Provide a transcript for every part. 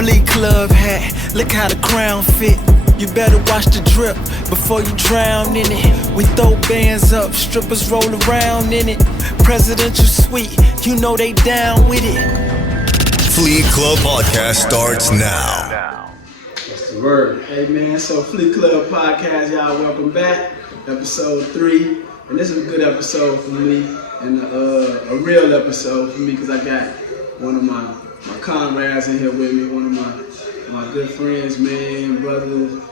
Flea Club hat, look how the crown fit. You better watch the drip before you drown in it. We throw bands up, strippers roll around in it. Presidential suite, you know they down with it. Flea Club Podcast starts now. What's the word? Hey man, so Flea Club Podcast, y'all welcome back. Episode 3. And this is a good episode for me. And a real episode for me because I got one of my comrades in here with me. One of my good friends, man, brothers,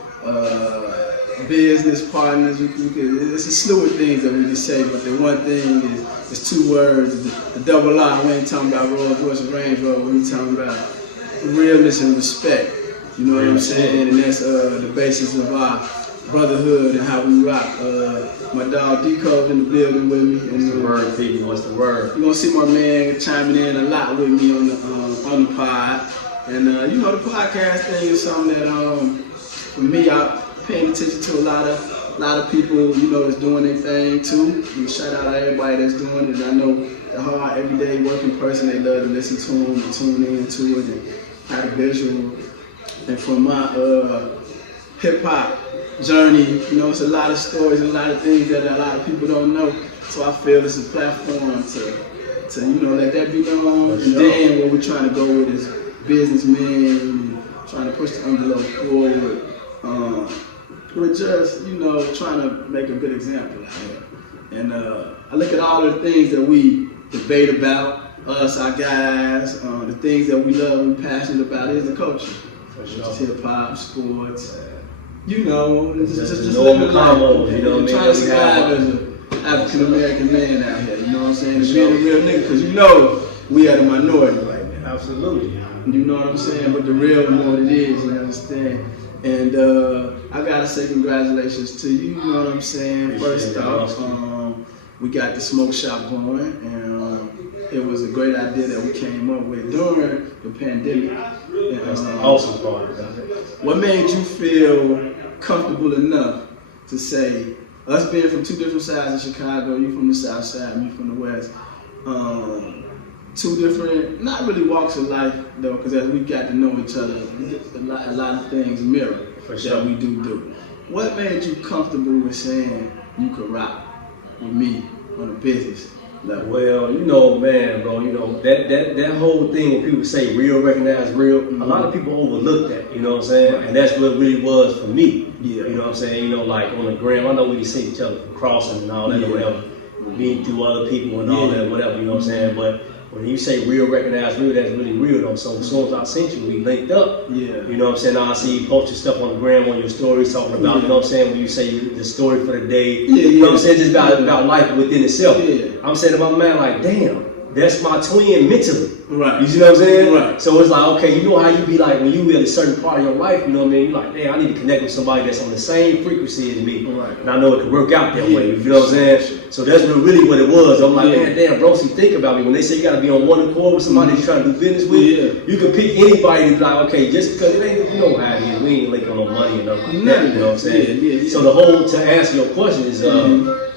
business partners. It's a slew of things that we can say, but the one thing is 2 words, the double R. We ain't talking about Rolls Royce and Range Rover. We talking about realness and respect. You know what I'm saying? And that's the basis of our brotherhood and how we rock. My dog Deecode in the building with me. What's the word, people? What's the word? You're gonna see my man chiming in a lot with me on the pod. And you know, the podcast thing is something that for me, I'm paying attention to a lot of people, you know, that's doing their thing too. And shout out to everybody that's doing it. I know the hard, everyday working person, they love to listen to them and tune in to it and have a visual. And from my hip hop journey, you know, it's a lot of stories and a lot of things that a lot of people don't know. So I feel it's a platform to you know, let that be known. And then what we're trying to go with is businessmen and trying to push the envelope forward. We're just, you know, trying to make a good example out here. And I look at all the things that we debate about, us, our guys, the things that we love and passionate about is the culture. Just hip hop, sports, you know, just living life. You know, trying to survive as an African American man out here. You know what I'm saying? And being a real nigga, because you know we are the minority right now. Absolutely. You know what I'm saying? But the real know what it is. You understand? And I gotta say congratulations to you. You know what I'm saying? First off, we got the smoke shop going, and it was a great idea that we came up with during the pandemic. And, that's the awesome part. What made you feel comfortable enough to say, us being from 2 different sides of Chicago, you from the south side, me from the west, 2 different, not really walks of life though, because as we got to know each other, a lot of things mirror that we do. What made you comfortable with saying you could rock with me on a business level? Well, you know, man, bro, you know, that whole thing when people say real, recognize real, a lot of people overlook that, you know what I'm saying? And that's what it really was for me. Yeah. You know what I'm saying? You know, like on the gram, I know we can see each other from crossing and all that or whatever, being through other people and all that, whatever, you know what I'm saying? But when you say real, recognize real, that's really real though. So as soon as I sent you, we linked up. Yeah. You know what I'm saying? Now I see you post your stuff on the gram, on your stories, talking about, you know what I'm saying, when you say the story for the day. You know what I'm saying? Just about life within itself. Yeah. I'm saying to my man, like, damn, that's my twin mentally. Right. You see what I'm saying? Right. So it's like, okay, you know how you be like when you at a certain part of your life, you know what I mean? You're like, damn, I need to connect with somebody that's on the same frequency as me. Right. And I know it can work out that way, you know what I'm saying? So that's really what it was. I'm like, man, damn, bro, see, think about me. When they say you gotta be on one accord with somebody that you're trying to do business with, you can pick anybody to be like, okay, just because it ain't, you know how it is, we ain't linking on no money or nothing like that, you know what I'm saying? So the whole, to answer your question is,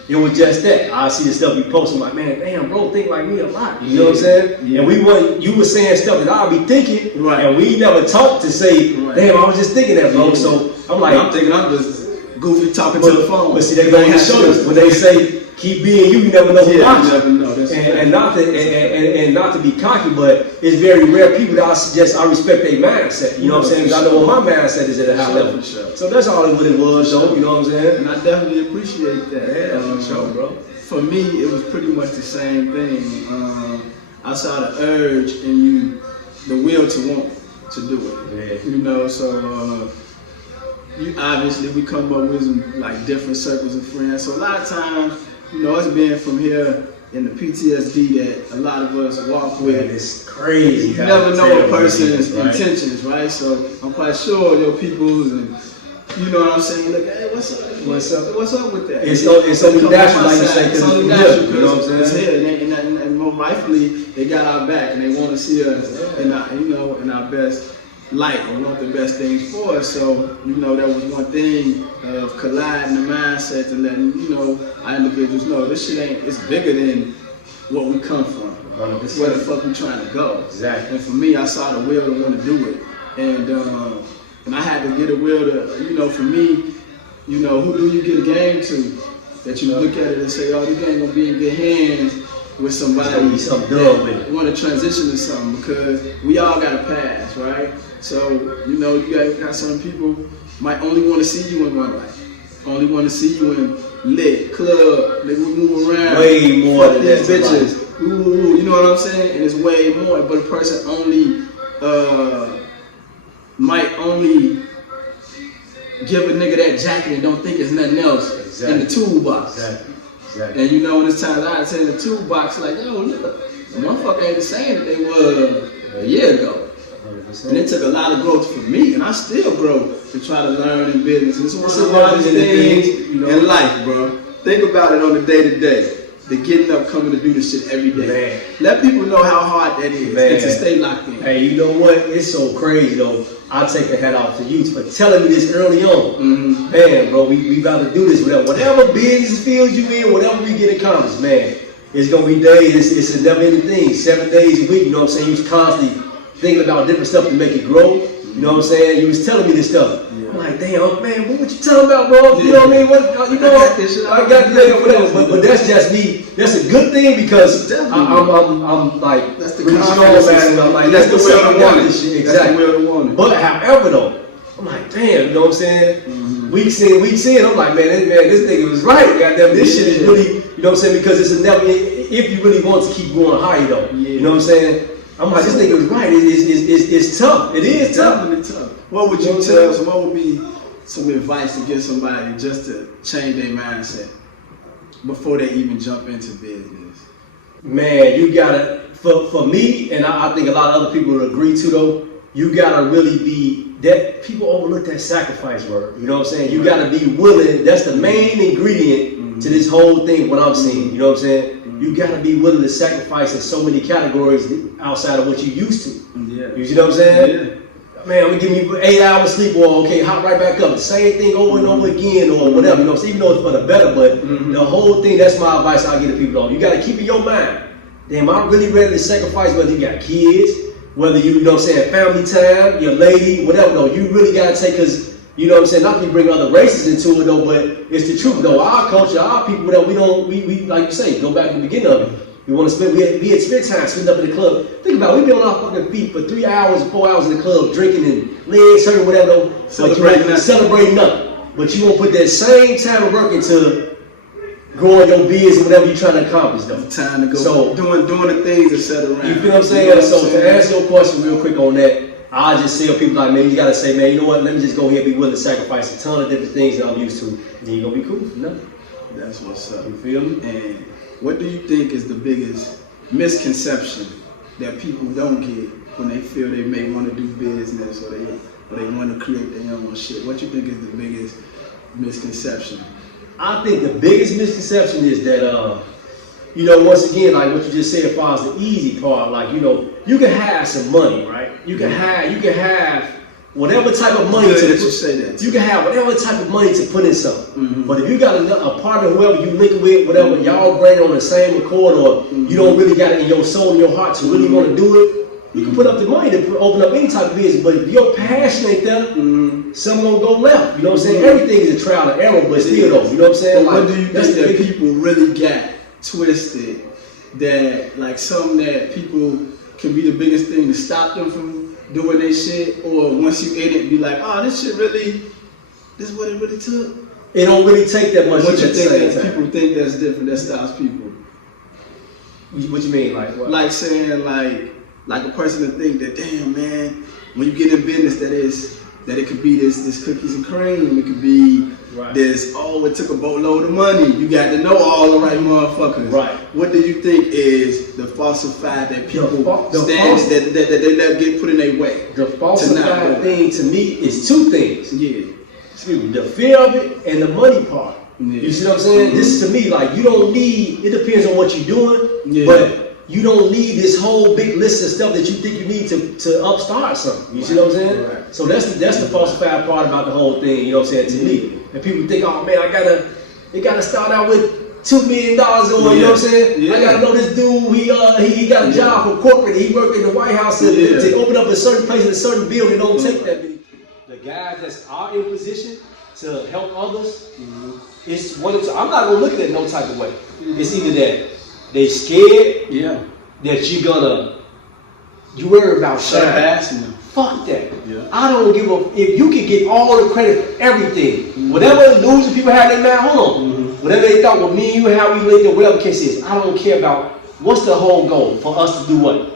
it was just that. I see the stuff you post, I'm like, man, damn, bro, think like me a lot. You know what I'm saying? And you were saying stuff that I'll be thinking, and we never talked to say, damn, I was just thinking that, bro. So I'm like, I'm thinking I'm just goofy talking to the phone. But see, they go on the shoulders when they say, keep being you never know who watch. You never know. And not to be cocky, but it's very rare people that I respect their mindset. You know what I'm saying? Because I know what my mindset is at a high level. So that's all what it was, though. You know what I'm saying? And I definitely appreciate that. Yeah, for sure, bro. For me, it was pretty much the same thing. I saw the urge in you, the will to want to do it. Yeah. You know, so you obviously we come up with some like different circles of friends. So a lot of times, you know, us being from here in the PTSD that a lot of us walk with, it's crazy. You never know a person's intentions, right? So I'm quite sure your peoples and you know what I'm saying? Like, hey, what's up with that? It's only natural, like you say, it's only natural, you know what I'm saying? It's here, and more rightfully, they got our back and they want to see us in our best light and want the best things for us. So, you know, that was one thing of colliding the mindsets and letting, you know, our individuals know this shit it's bigger than what we come from. It's where the fuck we trying to go. Exactly. And for me, I saw the will to want to do it. And I had to get a will to, you know, for me, you know, who do you get a game to? That you look at it and say, oh, this game gonna be in good hands with somebody that want to transition to something, because we all got a past, right? So, you know, you got some people might only want to see you in one light. Only want to see you in lit, club, they will move around. Way more than these that. bitches. Ooh, you know what I'm saying? And it's way more, but a person only might only give a nigga that jacket and don't think it's nothing else in the toolbox. Exactly. And you know, when it's times I say in the toolbox, like, yo, look, the motherfucker ain't the same that they were a year ago. 100%. And it took a lot of growth for me, and I still grow to try to learn in business. And it's one of the hardest things in life, bro. Think about it on the day to day. The getting up, coming to do this shit every day. Man. Let people know how hard that is, and to stay locked in. Hey, you know what? It's so crazy though. I take the hat off to you for telling me this early on. Mm-hmm. Man, bro, we about to do this. Whatever business field you in, whatever we get accomplished, man, it's gonna be days. It's a never-ending thing. 7 days a week. You know what I'm saying? You was constantly thinking about different stuff to make it grow. You know what I'm saying? You was telling me this stuff. Yeah. I'm like, damn, man, what you talking about, bro? You know what I mean? You know, I got this, whatever. But that's just me. That's a good thing because I'm like, that's the really strong, man. I'm like, that's the way I want it. Exactly. That's the way I want it. But however, though, I'm like, damn, you know what I'm saying? Mm-hmm. Week in, I'm like, man, this nigga was right. Goddamn, this shit is really, you know what I'm saying? Because it's a never, if you really want to keep going higher, though. Yeah. You know what I'm saying? I'm like, this nigga was right. It's tough. It is tough. It's tough. What would you tell? So what would be some advice to give somebody just to change their mindset before they even jump into business? Man, you gotta, for me, and I think a lot of other people would agree too though, you gotta really be, that people overlook that sacrifice word. You know what I'm saying? You gotta be willing, that's the main ingredient to this whole thing, what I'm seeing. You know what I'm saying? You gotta be willing to sacrifice in so many categories outside of what you used to. Yeah. You see what I'm saying? Yeah. Man, I'm gonna give me 8 hours sleep, or okay, hop right back up. The same thing over and over again, or whatever. You know, so even though it's for the better, but the whole thing, that's my advice I give to people. You gotta keep in your mind, damn, I'm really ready to sacrifice, whether you got kids, whether you know what I'm saying, family time, your lady, whatever, though. You really gotta take, cause you know what I'm saying, not to bring other races into it though, but it's the truth though. Our culture, our people that we like you say, go back to the beginning of it. We want to spend, we had spent time spending up in the club. Think about it, we've been on our fucking feet for 3 hours, 4 hours in the club, drinking and legs hurting, whatever though. Celebrating nothing. But you won't put that same time of work into growing your business and whatever you're trying to accomplish though. Time to go, so doing the things that set around. You feel what I'm saying? You know so to answer your question real quick on that, I just tell people like, man, you gotta say, man, you know what, let me just go here and be willing to sacrifice a ton of different things that I'm used to. And then you're gonna be cool. No. That's what's up. You feel me? And what do you think is the biggest misconception that people don't get when they feel they may want to do business or they want to create their own shit? What do you think is the biggest misconception? I think the biggest misconception is that, you know, once again, like what you just said, as far as the easy part, like, you know, you can have some money, right? You can have whatever type of money you can have whatever type of money to put in something. But if you got a partner, whoever you link with, whatever, y'all bring on the same accord, or you don't really got it in your soul and your heart to really want to do it, you can put up the money to open up any type of business. But if your passion ain't there, something gonna go left. You know what I'm saying? Everything is a trial and error, but still though, you know what I'm saying? Like, what do you think that people really got twisted? That like something that people can be the biggest thing to stop them from doing their shit, or once you in it, be like, oh, this shit really, this is what it really took. It don't really take that much. What you think that people think that's different, that stops people? What you mean, like what? Like saying like a person to think that, damn man, when you get in business, that it could be this cookies and cream, it could be this, oh, it took a boatload of money. You got to know all the right motherfuckers. Right. What do you think is the falsified that people stands that they let get put in their way? The falsified thing to me is two things. Yeah. Excuse me, the fear of it and the money part. Yeah. You see what I'm saying? This is to me, like, you don't need, it depends on what you're doing, but you don't need this whole big list of stuff that you think you need to upstart something. You see what I'm saying? Right. So that's the falsified part about the whole thing, you know what I'm saying, to me. And people think, oh man, it gotta start out with $2 million on, you know what I'm saying? Yeah. I gotta know this dude, he got a job from corporate, he worked in the White House to open up a certain place in a certain building, don't take that many. The guys that are in position to help others, it's one of I'm not gonna look at it no type of way. It's either that they scared, that you worry about sharing. Fuck that. Yeah. I don't give a if you can get all the credit for everything. Whatever illusion people have in their mind, hold on. Whatever they thought with me and you, how we lived, or whatever the case is, I don't care about what's the whole goal for us to do what?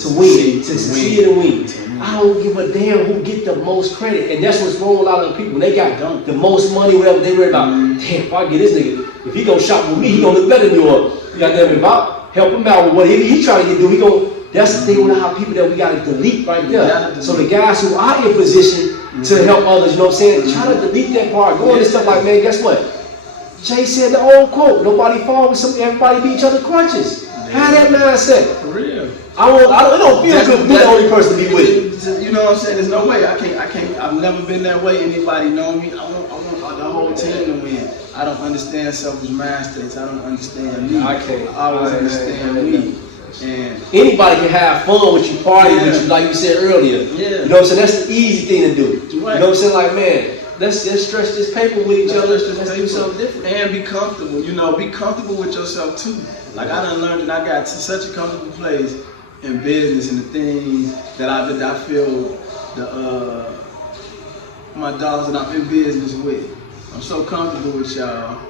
To win, to succeed and win. I don't give a damn who get the most credit. And that's what's wrong with a lot of the people. When they got the most money, whatever, they worry about, damn, if I get this nigga, if he gonna shop with me, he gonna look better than me, or you got that about help him out with what he trying to do, he gonna. That's the thing with our people that we gotta delete right there. So the guys who are in position to help others, you know what I'm saying? Try to delete that part. Go into stuff like, man, guess what? Jay said the old quote, nobody fall with something, everybody be each other crutches. Have that mindset. For real. I don't feel good to be the only person to be with. You know what I'm saying? There's no way. I can't. I've never been that way. Anybody know me? I want the whole team to win. I don't understand selfish mind states. I don't understand me. I can't. I always understand me. And anybody can have fun with you, party with you, like you said earlier. Yeah. You know what I'm saying? That's the easy thing to do. Right. You know what I'm saying? Like, man, let's stretch this paper with each other. Let's do something different. And be comfortable. You know, be comfortable with yourself too. Like I done learned that I got to such a comfortable place in business and the things that I feel my dogs that I'm in business with. I'm so comfortable with y'all.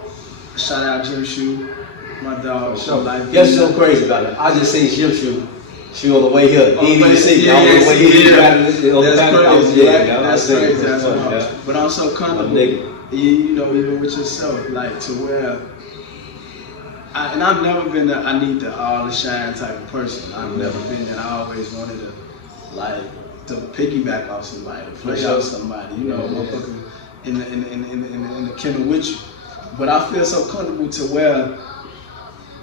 Shout out Jim Shoe, my dog. Guess what's so crazy about it? I just seen Jim Shoe. She on the way here. Didn't even see. I was on the way here. That's crazy. That's but I'm so comfortable. You know, even with yourself, like to where. And I've never been the I need the all the shine type of person. I've never been that. I always wanted to piggyback off somebody, play out somebody, you know, motherfucker in the kennel with you. But I feel so comfortable to where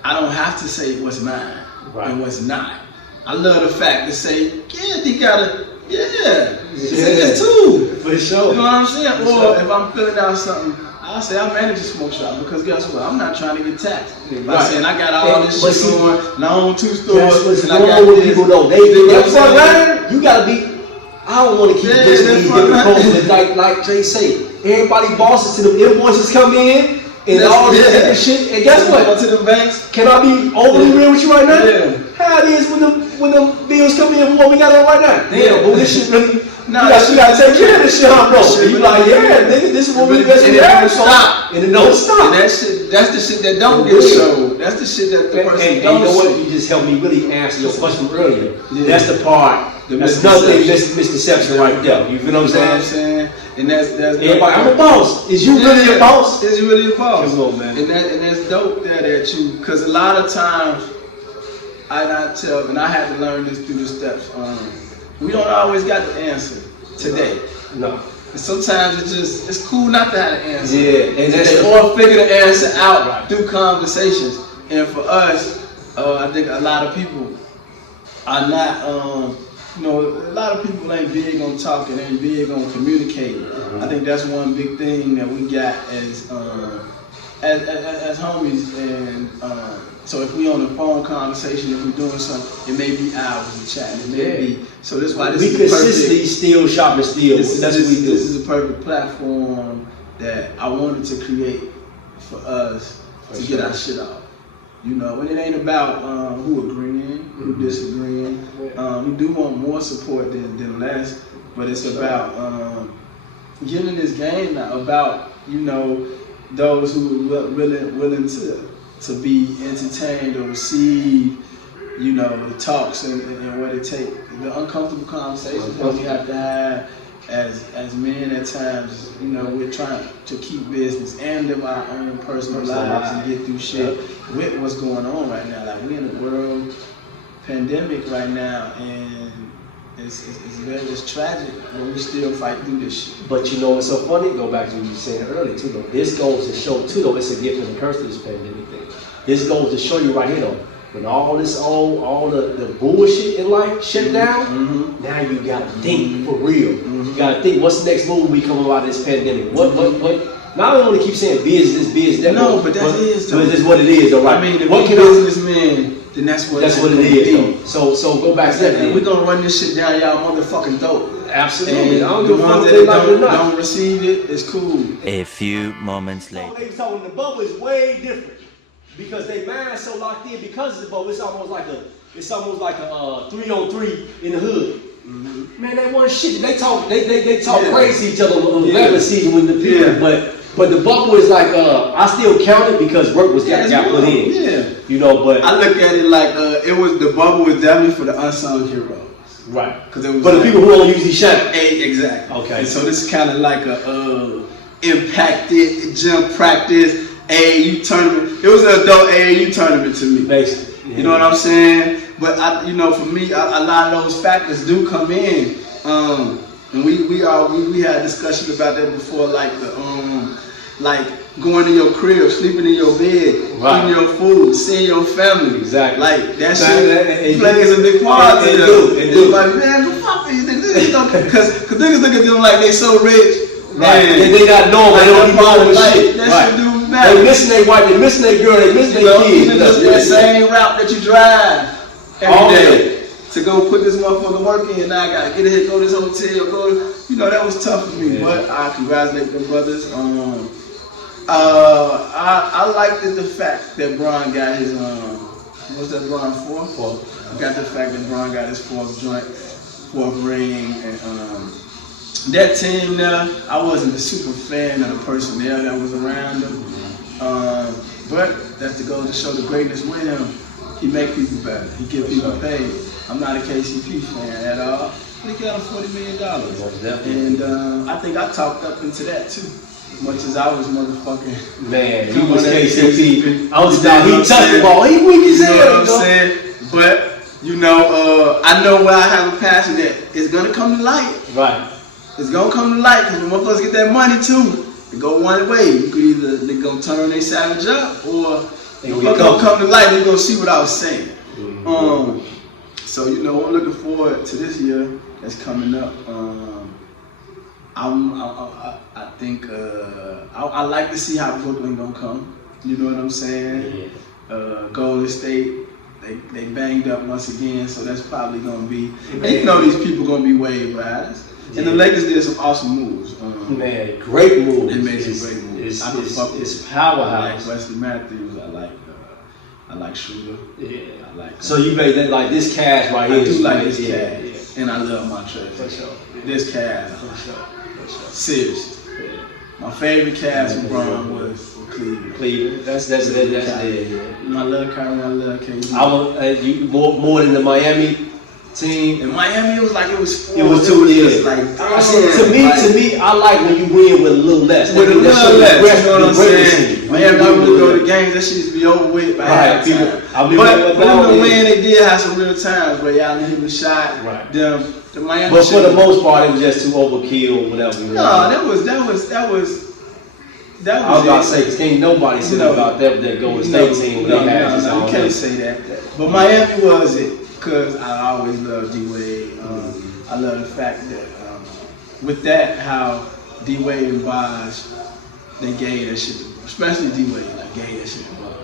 I don't have to say what's mine and what's not. I love the fact to say, he gotta, this too. For sure. You know what I'm saying? Or if I'm filling out something, I'll say I manage a smoke shop because guess what? I'm not trying to get taxed. By saying I got all this shit going, and I own 2 stores, and I got with people though. You gotta be. I don't want to keep this these different codes. Like Jay say, everybody bosses to them invoices come in and all this different shit. And guess what? To the banks. Can I be overly real with you right now? Yeah. How it is when the bills come in for what we got on right now. Damn, but this shit really. You gotta take care of this shit, bro. You like, nigga, this is what we best we have. Stop. And it don't stop. And that shit, that's the shit that don't get showed. That's the shit that the person don't. You know what? You just helped me really answer your question from earlier. Yeah. That's the part. That's another misconception right there. You feel what I'm saying? And that's everybody. I'm a boss. Is you really a boss? Is you really a boss? Come on, man. And that's dope that you, because a lot of times I tell, and I had to learn this through the steps. We don't always got the answer today. No. And sometimes it's cool not to have an answer. Yeah. And or figure the answer out through conversations. And for us, I think a lot of people are not. A lot of people ain't big on talking, ain't big on communicating. I think that's one big thing that we got as homies. And so if we on a phone conversation, if we're doing something, it may be hours of chatting. It may be. So that's why we consistently steal, shop and steal. That's what we do. This is a perfect platform that I wanted to create for us to get our shit out. You know, and it ain't about who agreeing, who disagreeing. We do want more support than less, but it's about getting this game out, about, those who are willing to be entertained or receive, the talks and what it takes, the uncomfortable conversations that we have to have as men at times. We're trying to keep business and live our own personal lives and get through shit with what's going on right now. Like, we in a world pandemic right now, and it's tragic, but we still fight through this shit. But what's so funny? Go back to what you were saying earlier too, though. This goes to show too, though, it's a gift and a curse to this pandemic thing. This goes to show you right here, though. When all the bullshit in life shut down, now you gotta think for real. You gotta think, what's the next move we come out of this pandemic? What Now I don't want to keep saying business, that. No, but that is though. But that's what it is, though, right? I mean, if what you're a businessman, then that's what it is, though. So go back to that. We're gonna run this shit down y'all motherfucking dope. Absolutely. And I don't the give a fuck ones if they that like it or not. don't receive it, it's cool. A few moments later. They was talking the bubble is way different because they mind so locked in because of the bubble. It's almost like a 3-on-3 in the hood. Mm-hmm. Man, that one shit. They talk crazy to each other on the regular season with the people, but the bubble is like I still count it because work was got put in. Yeah. You know, but I look at it like it was the bubble was definitely for the unsung heroes. Right. Because it was for the people who don't usually shine. Exactly. Okay. And so this is kind of like a impacted gym practice AAU tournament. It was an adult AAU tournament to me. Basically. Yeah. You know what I'm saying? But for me, a lot of those factors do come in. And we had a discussion about that before, like like going to your crib, sleeping in your bed, eating your food, seeing your family. Exactly. Like that shit plays a big part of it. It's like, man, go fuck these niggas. Because niggas look at them like they so rich. Right. They got normal. They don't keep on with shit. That shit do matter. They missing their wife, they missing their girl, they missing their kids. Even just that same route that you drive every day to go put this motherfucker work in. Now I gotta get ahead, go to this hotel, that was tough for me. Yeah. But I congratulate them brothers. I liked the fact that Bron got his what's that Bron for? I got the fact that Bron got his fourth ring, and that team there, I wasn't a super fan of the personnel that was around them. But that's to go to show the greatness with him. He make people better. He give people paid. I'm not a KCP fan at all. He got him $40 million. And I think I talked up into that too. As much as I was motherfucking. Man, he was KCP. I was down. He touched the ball. He weak as hell. You know what I'm saying? But, I know where I have a passion that it's going to come to light. Right. It's going to come to light because when motherfuckers get that money too, it go one way. You could either they going to turn their savage up or they're going to come to light and they're going to see what I was saying. Mm-hmm. So, I'm looking forward to this year that's coming up. I think I like to see how Brooklyn gonna come. You know what I'm saying? Yeah. Golden State, they banged up once again, so that's probably gonna be. And these people gonna be wave riders. Yeah. And the Lakers did some awesome moves. Man, great moves. They made some great moves. It's powerhouse. I like Wesley Matthews. I like Shooter. Yeah. I like. So you made that like this Cavs right here. I do like this Cavs, and I love Montrezl. For sure. This Cavs. For sure. Seriously. Yeah. My favorite Cavs from Bron was Cleveland. That's it. I love Kyrie. I love KD. I want you more than the Miami team. In Miami, it was 2 years. Like, to me, I like when you win with a little less. With a little less, you know what I'm saying? Miami, I would go to games. That shit used to be over with by halftime. But in the win, they did have some real times where y'all hit the shot. Right. The Miami. But for the most part, it was just too overkill, whatever. No, that was. I was about to say, because ain't nobody said about that Golden State team. No, you can't say that. But Miami was it, because I always loved D-Wade. I love the fact that with that, how D-Wade and Bosh, they gave that shit, especially D-Wade, gave that shit to Bosh.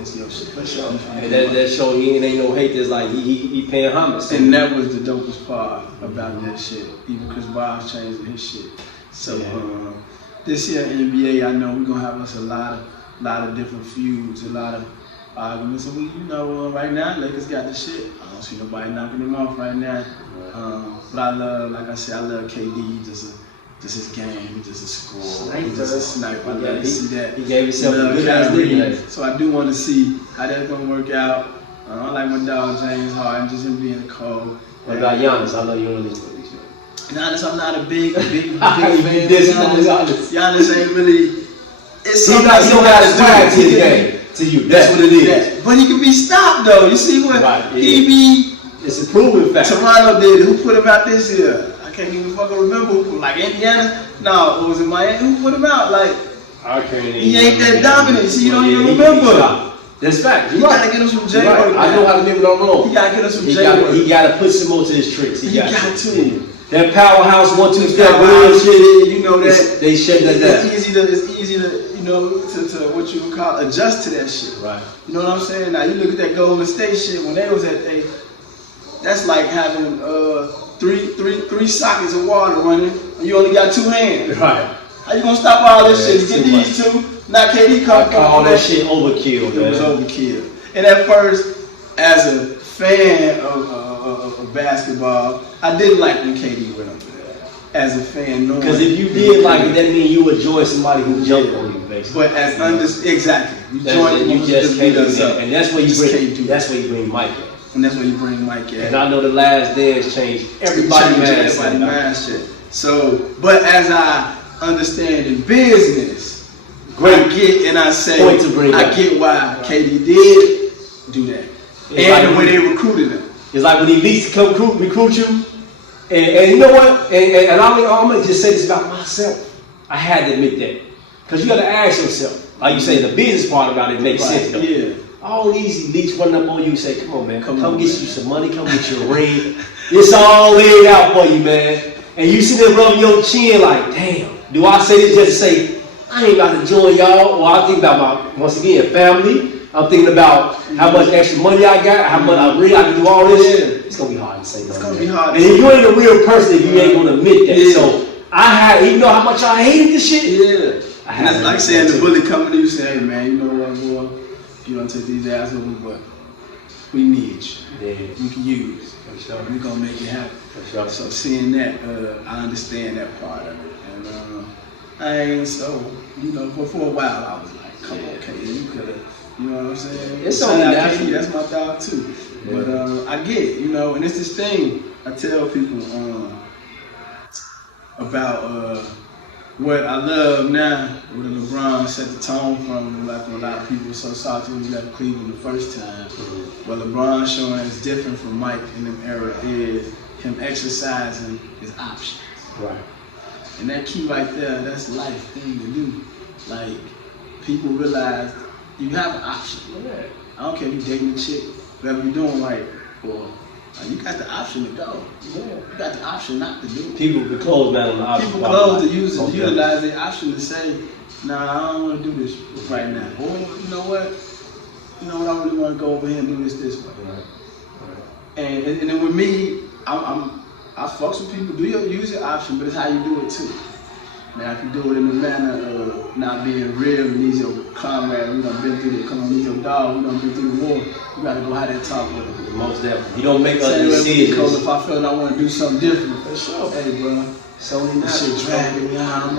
It's your shit. For sure. And that show, he ain't no hate. There's like he paying homage. And that was the dopest part about that shit. Even because Bosh changed his shit. So this year NBA, I know we're gonna have us a lot of different feuds, a lot of arguments. And right now, Lakers got the shit. I don't see nobody knocking them off right now. But I love, like I said, I love KD. Just his game, just a score. He's just a sniper. I love to see that. He gave himself a good ass nickname. So I do want to see how that's gonna work out. I like my dog James Harden, just him being cold. What about Giannis? I know you don't listen to these. Giannis, I'm not a big fan. Giannis ain't really. He don't got his swag to his game. To you, that's what it is. But he can be stopped though. You see what he be? It's a proven fact. Toronto did it. Who put him out this year? I can't even fucking remember who put him. Like Indiana? No, it was in Miami. Who put him out? Like I can't even. He ain't that dominant. See, you don't even remember. That's fact. You gotta get him some J-Work. I know how to live it on wrong. He gotta get us some J-Work. He gotta put some more to his tricks. He got to. That powerhouse 1-2 step shit, you know that they shut that down. It's easy to you know to what you would call adjust to that shit. Right. You know what I'm saying? Now you look at that Golden State shit when they was that's like having three sockets of water running and you only got 2 hands. Right. How you gonna stop all this shit? Get these two. Now KD come all that shit overkill, man. It was overkill. And at first, as a fan of basketball, I didn't like when KD went over there. As a fan, no. Because if you did like it, that means you enjoy somebody who jumped on you, basically. But exactly, you just can't do that, and that's where you bring. That's where you bring Mike in. And that's where you bring Mike in. And I know the Last Dance changed everybody's mindset. So, but as I understand in business, I get why KD did do that, and the way they recruited him. It's like when he least come recruit you, and you know what? And I'm gonna just say this about myself. I had to admit that, because you gotta ask yourself, like you say, the business part about it makes sense though. Yeah. All these elites running up on you and say, come on, man, come get you some money, come get you a ring. It's all laid out for you, man. And you sit there rubbing your chin like, damn, do I say this just to say, I ain't about to join y'all, or I think about my, once again, family. I'm thinking about how much extra money I got, how much I can do all this. It's gonna be hard to say no. It's gonna be hard. And if you ain't a real person, if you ain't gonna admit that. So I had, even though how much I hated this shit, I had like saying the bully coming to you, say, hey man, you know what, boy, you don't take these ass over, but we need you. Yeah. We can use. For sure. We're gonna make it happen. For sure. So seeing that, I understand that part of it, and so you know, for a while I was like, come on, KD, you could have. You know what I'm saying? It's only natural. That's my dog too. Yeah. But I get it, you know, and it's this thing I tell people about what I love now, where LeBron set the tone from, like when a lot of people so salty when he left Cleveland the first time. Mm-hmm. What LeBron showing is different from Mike in them era is him exercising his options. Right. And that key right there, that's the life thing to do. Like, people realize you have an option. Yeah. I don't care if you're dating a chick, whatever you're doing, like, well, you got the option to go. Yeah. You got the option not to do it. People can close down on the option. People close to utilize the option to say, nah, I don't want to do this right now. Or, you know what? I really want to go over here and do this way. Right. And then with me, I fucks with people. Use your option, but it's how you do it too. Now, if you do it in the manner of not being real, you need your comrade, we done been through the need your dog, we done been through the war, you gotta go have that talk with him. Most definitely. You don't make other decisions. Because if I feel I want to do something different, for sure. Hey, bro, so this shit dragging me out.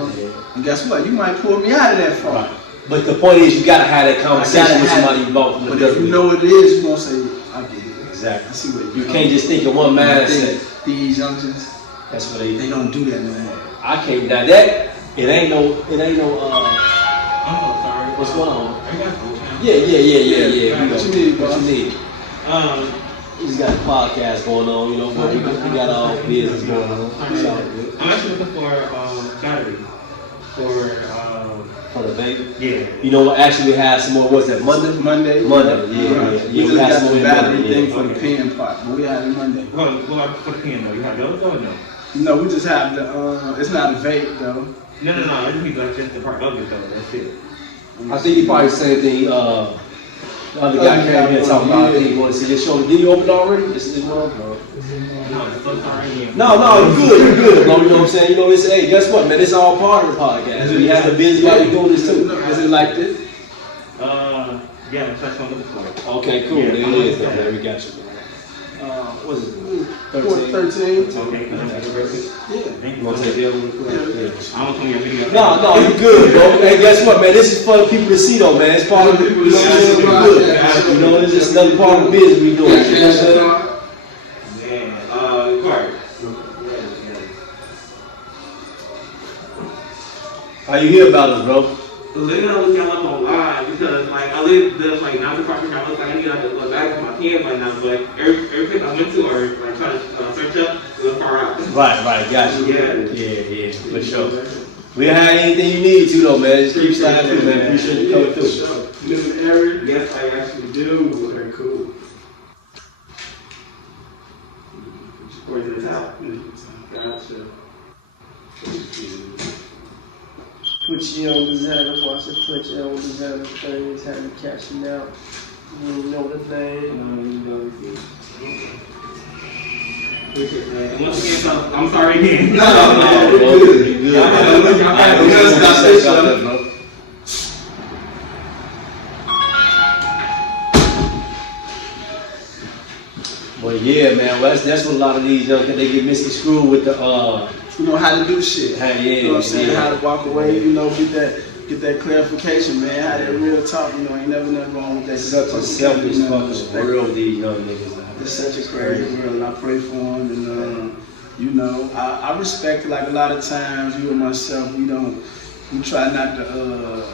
And guess what? You might pull me out of that far. Right. But the point is, you gotta have that conversation with somebody involved from the But if you know what it is, you're gonna say, I get it. Exactly. I see what you can't just think in one mindset. These youngsters, that's what they don't do that no more. I can't now that it ain't no I'm sorry. what's going on? I got food. Yeah. What you need, bro? What you need? We just got a podcast going on, you know, but we got all business going on. I'm actually looking for battery for the vape. Yeah. You know what? Actually, we have some more. What's that? Monday. Yeah. We just have got some the more battery Monday. thing for the pen part, but we have it Monday. Well, for the pen though, you have those or no? No, we just have the. It's not a vape though. No. I just need like just the part of it though. That's it. I think you probably said the other guy came here talking about he wanted to see this show. Did you open it already? This is one? No, it's so sorry. No, you're good. You know what I'm saying? You know, it's, hey, guess what, man? It's all part of the podcast. We have a busy body doing this too. Is it like this? Yeah, that's what I'm looking for. Okay, cool. Yeah, there it is. Okay, we got you. What is it? 13. 13. Okay, Yeah. Thank You want to take the other one? Yeah. I don't think your video. No, you good, bro. Hey, guess what, man? This is for the people to see, though, man. It's part of the, you know what I'm saying? We good. You know, it's just another part of the business we doing. You know what I'm saying? Clark. How you hear about us, bro? Literally, I was y'all up online because, like, I live the like not the property. I was like, I need like a bag for my pen right now, but every place I went to or like try to search up, it was far out. Right, gotcha. Yeah, for sure. We have anything you need to, though, man. Just keep sliding through, man. Appreciate you coming through. You live in the area? Yes, I actually do. Okay, cool. Where's this out? Gotcha. Put you on designer, watch it put you on designer things, had me cashing out. You know the name. Once again, I'm sorry again. No, But yeah, man, well, that's what a lot of these young kids, they get misconstrued with the you know how to do shit. Yeah, you know what I'm saying? yeah. How to walk away, you know, get that clarification, man. How that real talk, you know, ain't never nothing wrong with that. It's such a selfish fucking world these young niggas. It's such a crazy world, and I pray for them. And you know, I respect it. Like a lot of times, you and myself, we try not to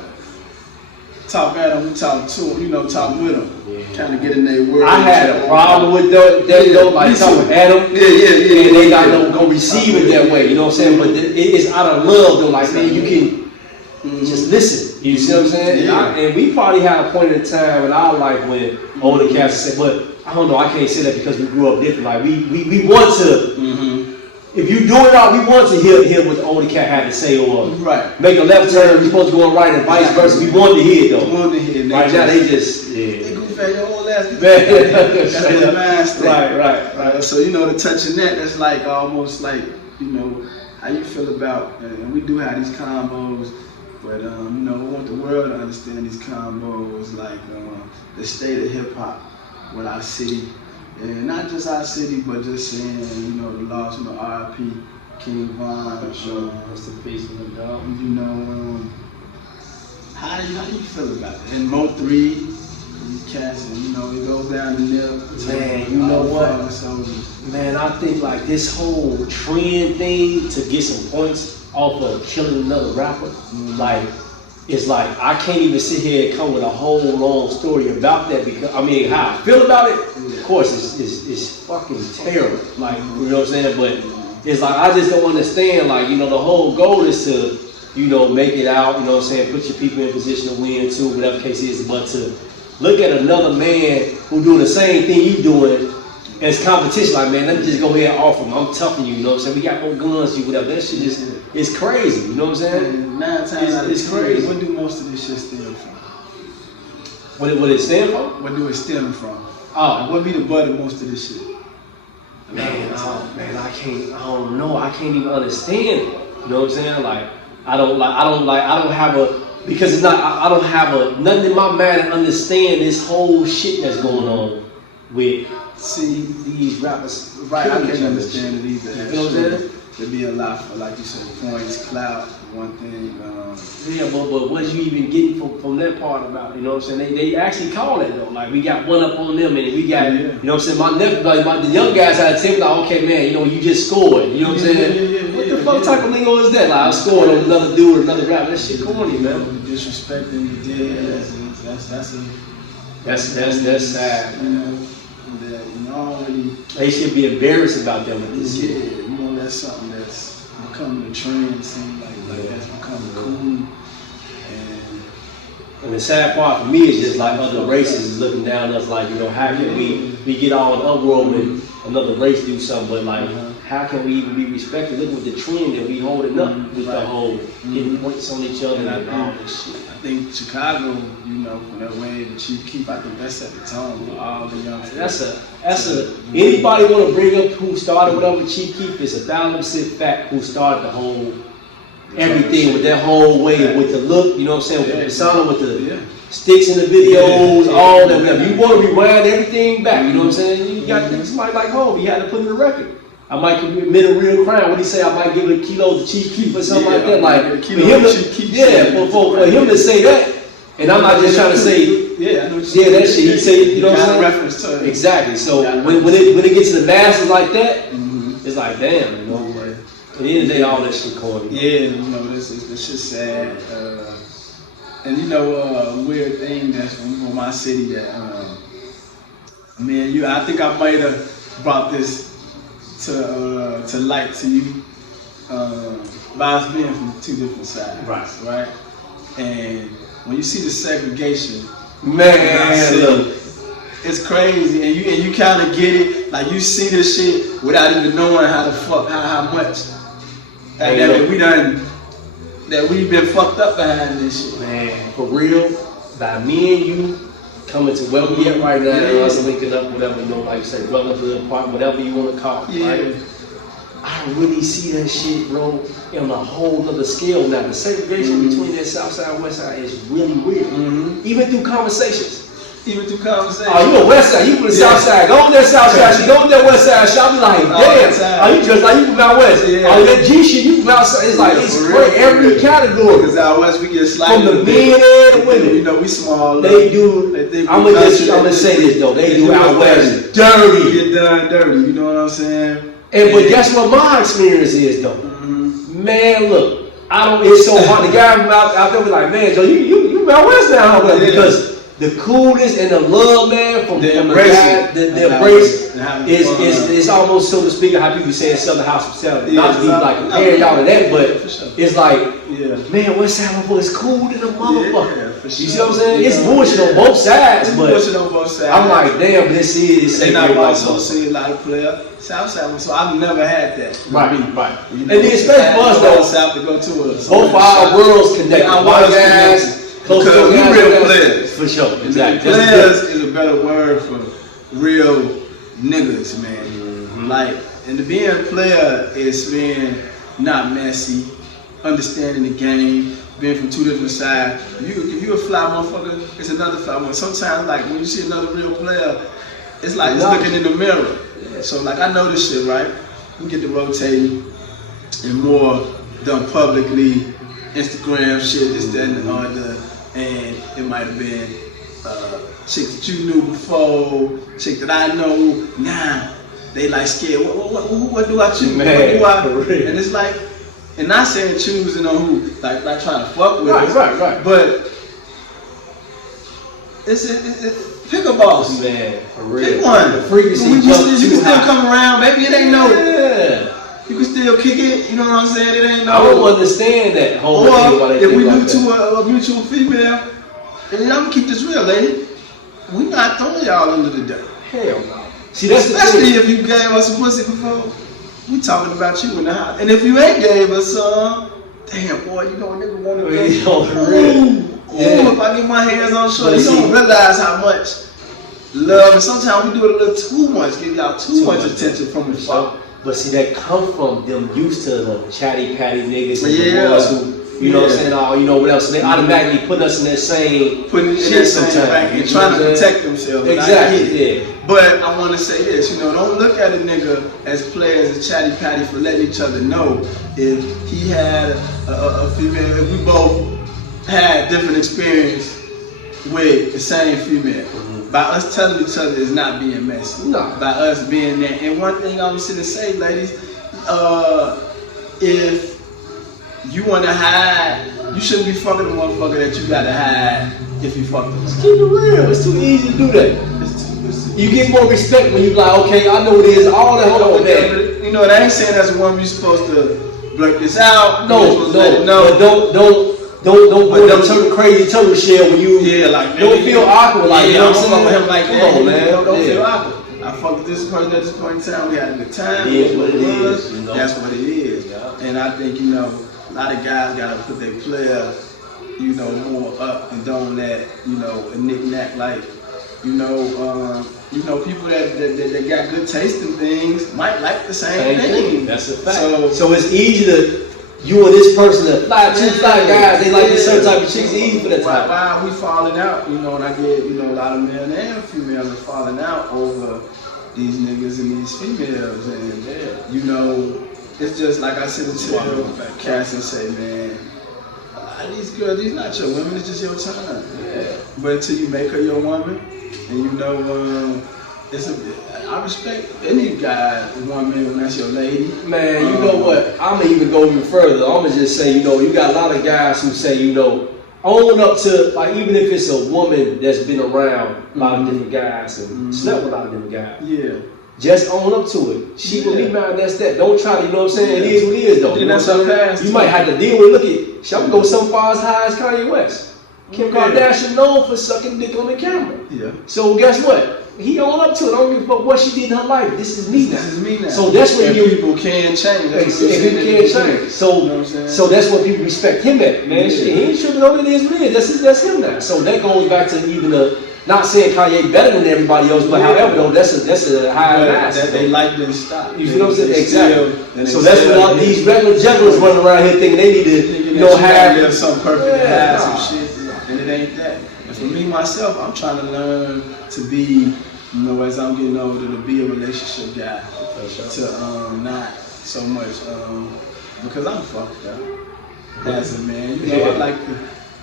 talk at them. We talk to them, you know, talk with them, kind of get in their world. I had a problem with that though, like talking at them. Yeah. And they not gonna receive it that way, you know what I'm saying? But it's out of love though, like man, you can just listen. You see what I'm saying? Yeah. And we probably had a point in time in our life when older cats said, but I don't know, I can't say that because we grew up different. Like we want to, if you do it out, we want to hear what the older cat had to say, or make a left turn, we're supposed to go right, and vice versa. We want to hear it though. Right now they just, They goof at your whole ass. Right. So you know, to touching that's like almost like, you know, how you feel about, and we do have these combos, but you know, we want the world to understand these combos, like the state of hip hop with our city, and not just our city, but just saying, you know, the lost, you know, R.I.P. King Von, rest in peace to the dog. you know, how do you feel about it? And Mo 3, cats, and you know, it goes down the nip. Man, you know what? Man, I think like this whole trend thing to get some points off of killing another rapper, like, it's like I can't even sit here and come with a whole long story about that, because I mean how I feel about it, of course it's fucking terrible. Like, you know what I'm saying? But it's like I just don't understand, like, you know, the whole goal is to, you know, make it out, you know what I'm saying, put your people in position to win too, whatever the case is, but to look at another man who doing the same thing you doing as competition, like, man, let me just go ahead and offer him. I'm tougher you, you know what I'm saying? We got more guns, you whatever. That shit just, it's crazy, you know what I'm saying? 9 times out of 10, crazy. what do most of this shit stem from? What it stand for? What do it stem from? Oh, What be the butt of most of this shit? man, I don't know. I can't even understand it. You know what I'm saying? Like, I don't have nothing in my mind to understand this whole shit that's going on with these rappers. Right, I can't understand it either. You know what I'm saying? There'd be a lot for, like you said, points, clout, one thing. Yeah, but what you even getting from that part about it? You know what I'm saying? They actually call it though. Like, we got one up on them, and we got, you know what I'm saying? My nephew, like the young guys out of team, like, okay, man, you know, you just scored. You know what I'm saying? What the fuck type of lingo is that? Like, I scored on another dude or another rapper. That shit corny, man. Disrespecting you did. That's sad. You know, that, you know, already. They should be embarrassed about them with this Yeah, shit. you know, that's something that's becoming a trend. It seems like that's becoming cool. And the sad part for me is just like other races is looking down at us like, you know, how can we get all in the uproar when another race do something, but like, how can we even be respected? Look at the trend that we holding up with the whole getting points on each other and all this shit. I think Chicago, you know, from that way, the Chief Keef, I think that set the tone for all the young. Anybody want to bring up who started whatever Chief Keef is 1,000% fact who started the whole everything with that whole way with the look, you know what I'm saying, with the persona, with the sticks in the videos, all that. Whatever. You want to rewind everything back, you know what I'm saying? You got somebody like Hov, you had to put in the record. I might commit a real crime. What do you say? I might give a kilo to Chief Keef or something like that. Like for him to say that, and I'm not just trying to say, that shit. He say, you know what I'm saying? Reference to it. Exactly. So when it gets to the masses like that, it's like, damn, you know. At the end of the day, all that shit corny. Yeah, you know, this shit sad. And you know, weird thing that's from my city that, I think I might have brought this to light to you. By us being from two different sides, right? And when you see the segregation, man, it's crazy, and you kind of get it. Like you see this shit without even knowing how much that we've been fucked up behind this shit. Man, for real, by me and you coming to where we at right now, us linking up, whatever, you know, like you say, brotherhood, partner, whatever you want to call it, right? I really see that shit, bro, on a whole other scale now. The segregation between that South Side and West Side is really weird. Even through conversations. Oh, you a West Side, you from the South Side. Go on that South Side, she go on that West Side. She'll be like, damn, you just like you from out West. Oh, that G shit, you from outside. It's like, it's great, every category. Because out West, we get slightly from the men and the women. You know, we small. They do, I'm gonna say this though, they do out West dirty. Get done dirty, you know what I'm saying? But guess what my experience is though? Man, look, it's so hard. The guy from out there was like, man, Joe, you from out West now, huh? Because the coolness and the love, man, from the embrace is almost, so to speak, how people say in Southern hospitality. Not to be like comparing y'all to that, but it's like, man, West Side motherfucker is cool than a motherfucker. You see what I'm saying? It's bullshit on both sides, but I'm like, damn, but this is. They not also see a lot of player Southside, so I've never had that. Right. You know, and then especially for us though, South to go to both our worlds connect. Our guys. Because we real players. For sure, exactly. Players is a better word for real niggas, man. Like, and to being a player is being not messy, understanding the game, being from two different sides. If you a fly motherfucker, it's another fly motherfucker. Sometimes, like, when you see another real player, it's like it's looking in the mirror. So, like, I know this shit, right? We get to rotating and more done publicly, Instagram shit, this, that, and the other. And it might have been chick that you knew before, chick that I know now. They like scared. What do I choose? Man, what do I? And it's like, and not saying choosing on who, like trying to fuck with us. Right. But it's pick a boss. Man, for real. Pick one. The frequency you can still high. come around, baby. It ain't no. Yeah. You can still kick it, you know what I'm saying? It ain't no. I don't understand that whole thing. Or if we do to a mutual female, and I'm gonna keep this real, lady. We not throwing y'all under the dirt. Hell no. See, that's especially if you gave us some pussy before. We talking about you in the house. And if you ain't gave us some, damn boy, you know a nigga want to go. If I get my hands on short, you don't realize how much love. And sometimes we do it a little too much, give y'all too much attention from the fuck. But see, that come from them used to the chatty patty niggas and the boys who, you know what I'm saying, oh, you know what else, and they automatically put us in that same shit sometimes. And trying to protect themselves. Exactly, But I want to say this, you know, don't look at a nigga as players, as chatty patty for letting each other know if he had a female, if we both had different experience with the same female. By us telling each other is not being messy. No. By us being there. And one thing I'm just gonna say, ladies, if you wanna hide, you shouldn't be fucking the motherfucker that you gotta hide if you fuck them. Just keep it real. It's too easy to do that. You get more respect when you like, okay, I know it is. All that hold on, man. You know, I ain't saying as a woman you're supposed to blurt this out. No. Don't turn the crazy turtle shell when you don't feel awkward like you know what I'm saying. Like, come on, man. Don't feel awkward. I fucked this person at this point in time. We had a good time. It is what it is. You know? That's what it is. Yeah. And I think, you know, a lot of guys gotta put their player, you know, more up and don't let, you know, a knick-knack like, you know, people that got good taste in things might like the same thing. That's a fact. So it's easy to. You and this person, two fly guys, they like this certain type of chicks, easy for that type. Why are we falling out? You know, and I get, you know, a lot of men and females are falling out over these niggas and these females. And, you know, it's just like I said to tell Cass and say, man, these girls, these not your women, it's just your time. Yeah. But until you make her your woman, and you know, I respect any guy, woman, when that's your lady. Man, you know what? I'm going to even go even further. I'm going to just say, you know, you got a lot of guys who say, you know, own up to, like, even if it's a woman that's been around a lot of different guys and slept with a lot of different guys. Yeah. Just own up to it. She will be mad, that's that. Don't try to, you know what I'm saying? It is what it is, though. You know what I'm saying? You might have to deal with, look at, I'm going to go so far as high as Kanye West. Kim Kardashian known for sucking dick on the camera. Yeah. So guess what? He own up to it. I don't give a fuck what she did in her life. This is me now. This is me now. So that's when people can change. So that's what people respect him at, man. Shit, he ain't tripping on it. Is what it is. That's him now. So that goes back to even not saying Kanye better than everybody else, but however though, that's a high mass. That they like them stop. You feel what I'm saying? Exactly. So that's what all these regular jugglers running around here thinking they need to have something perfect, have some shit, and it ain't that. And for me myself, I'm trying to learn to be, as I'm getting older, to be a relationship guy. To not so much because I'm fucked up as a man. I like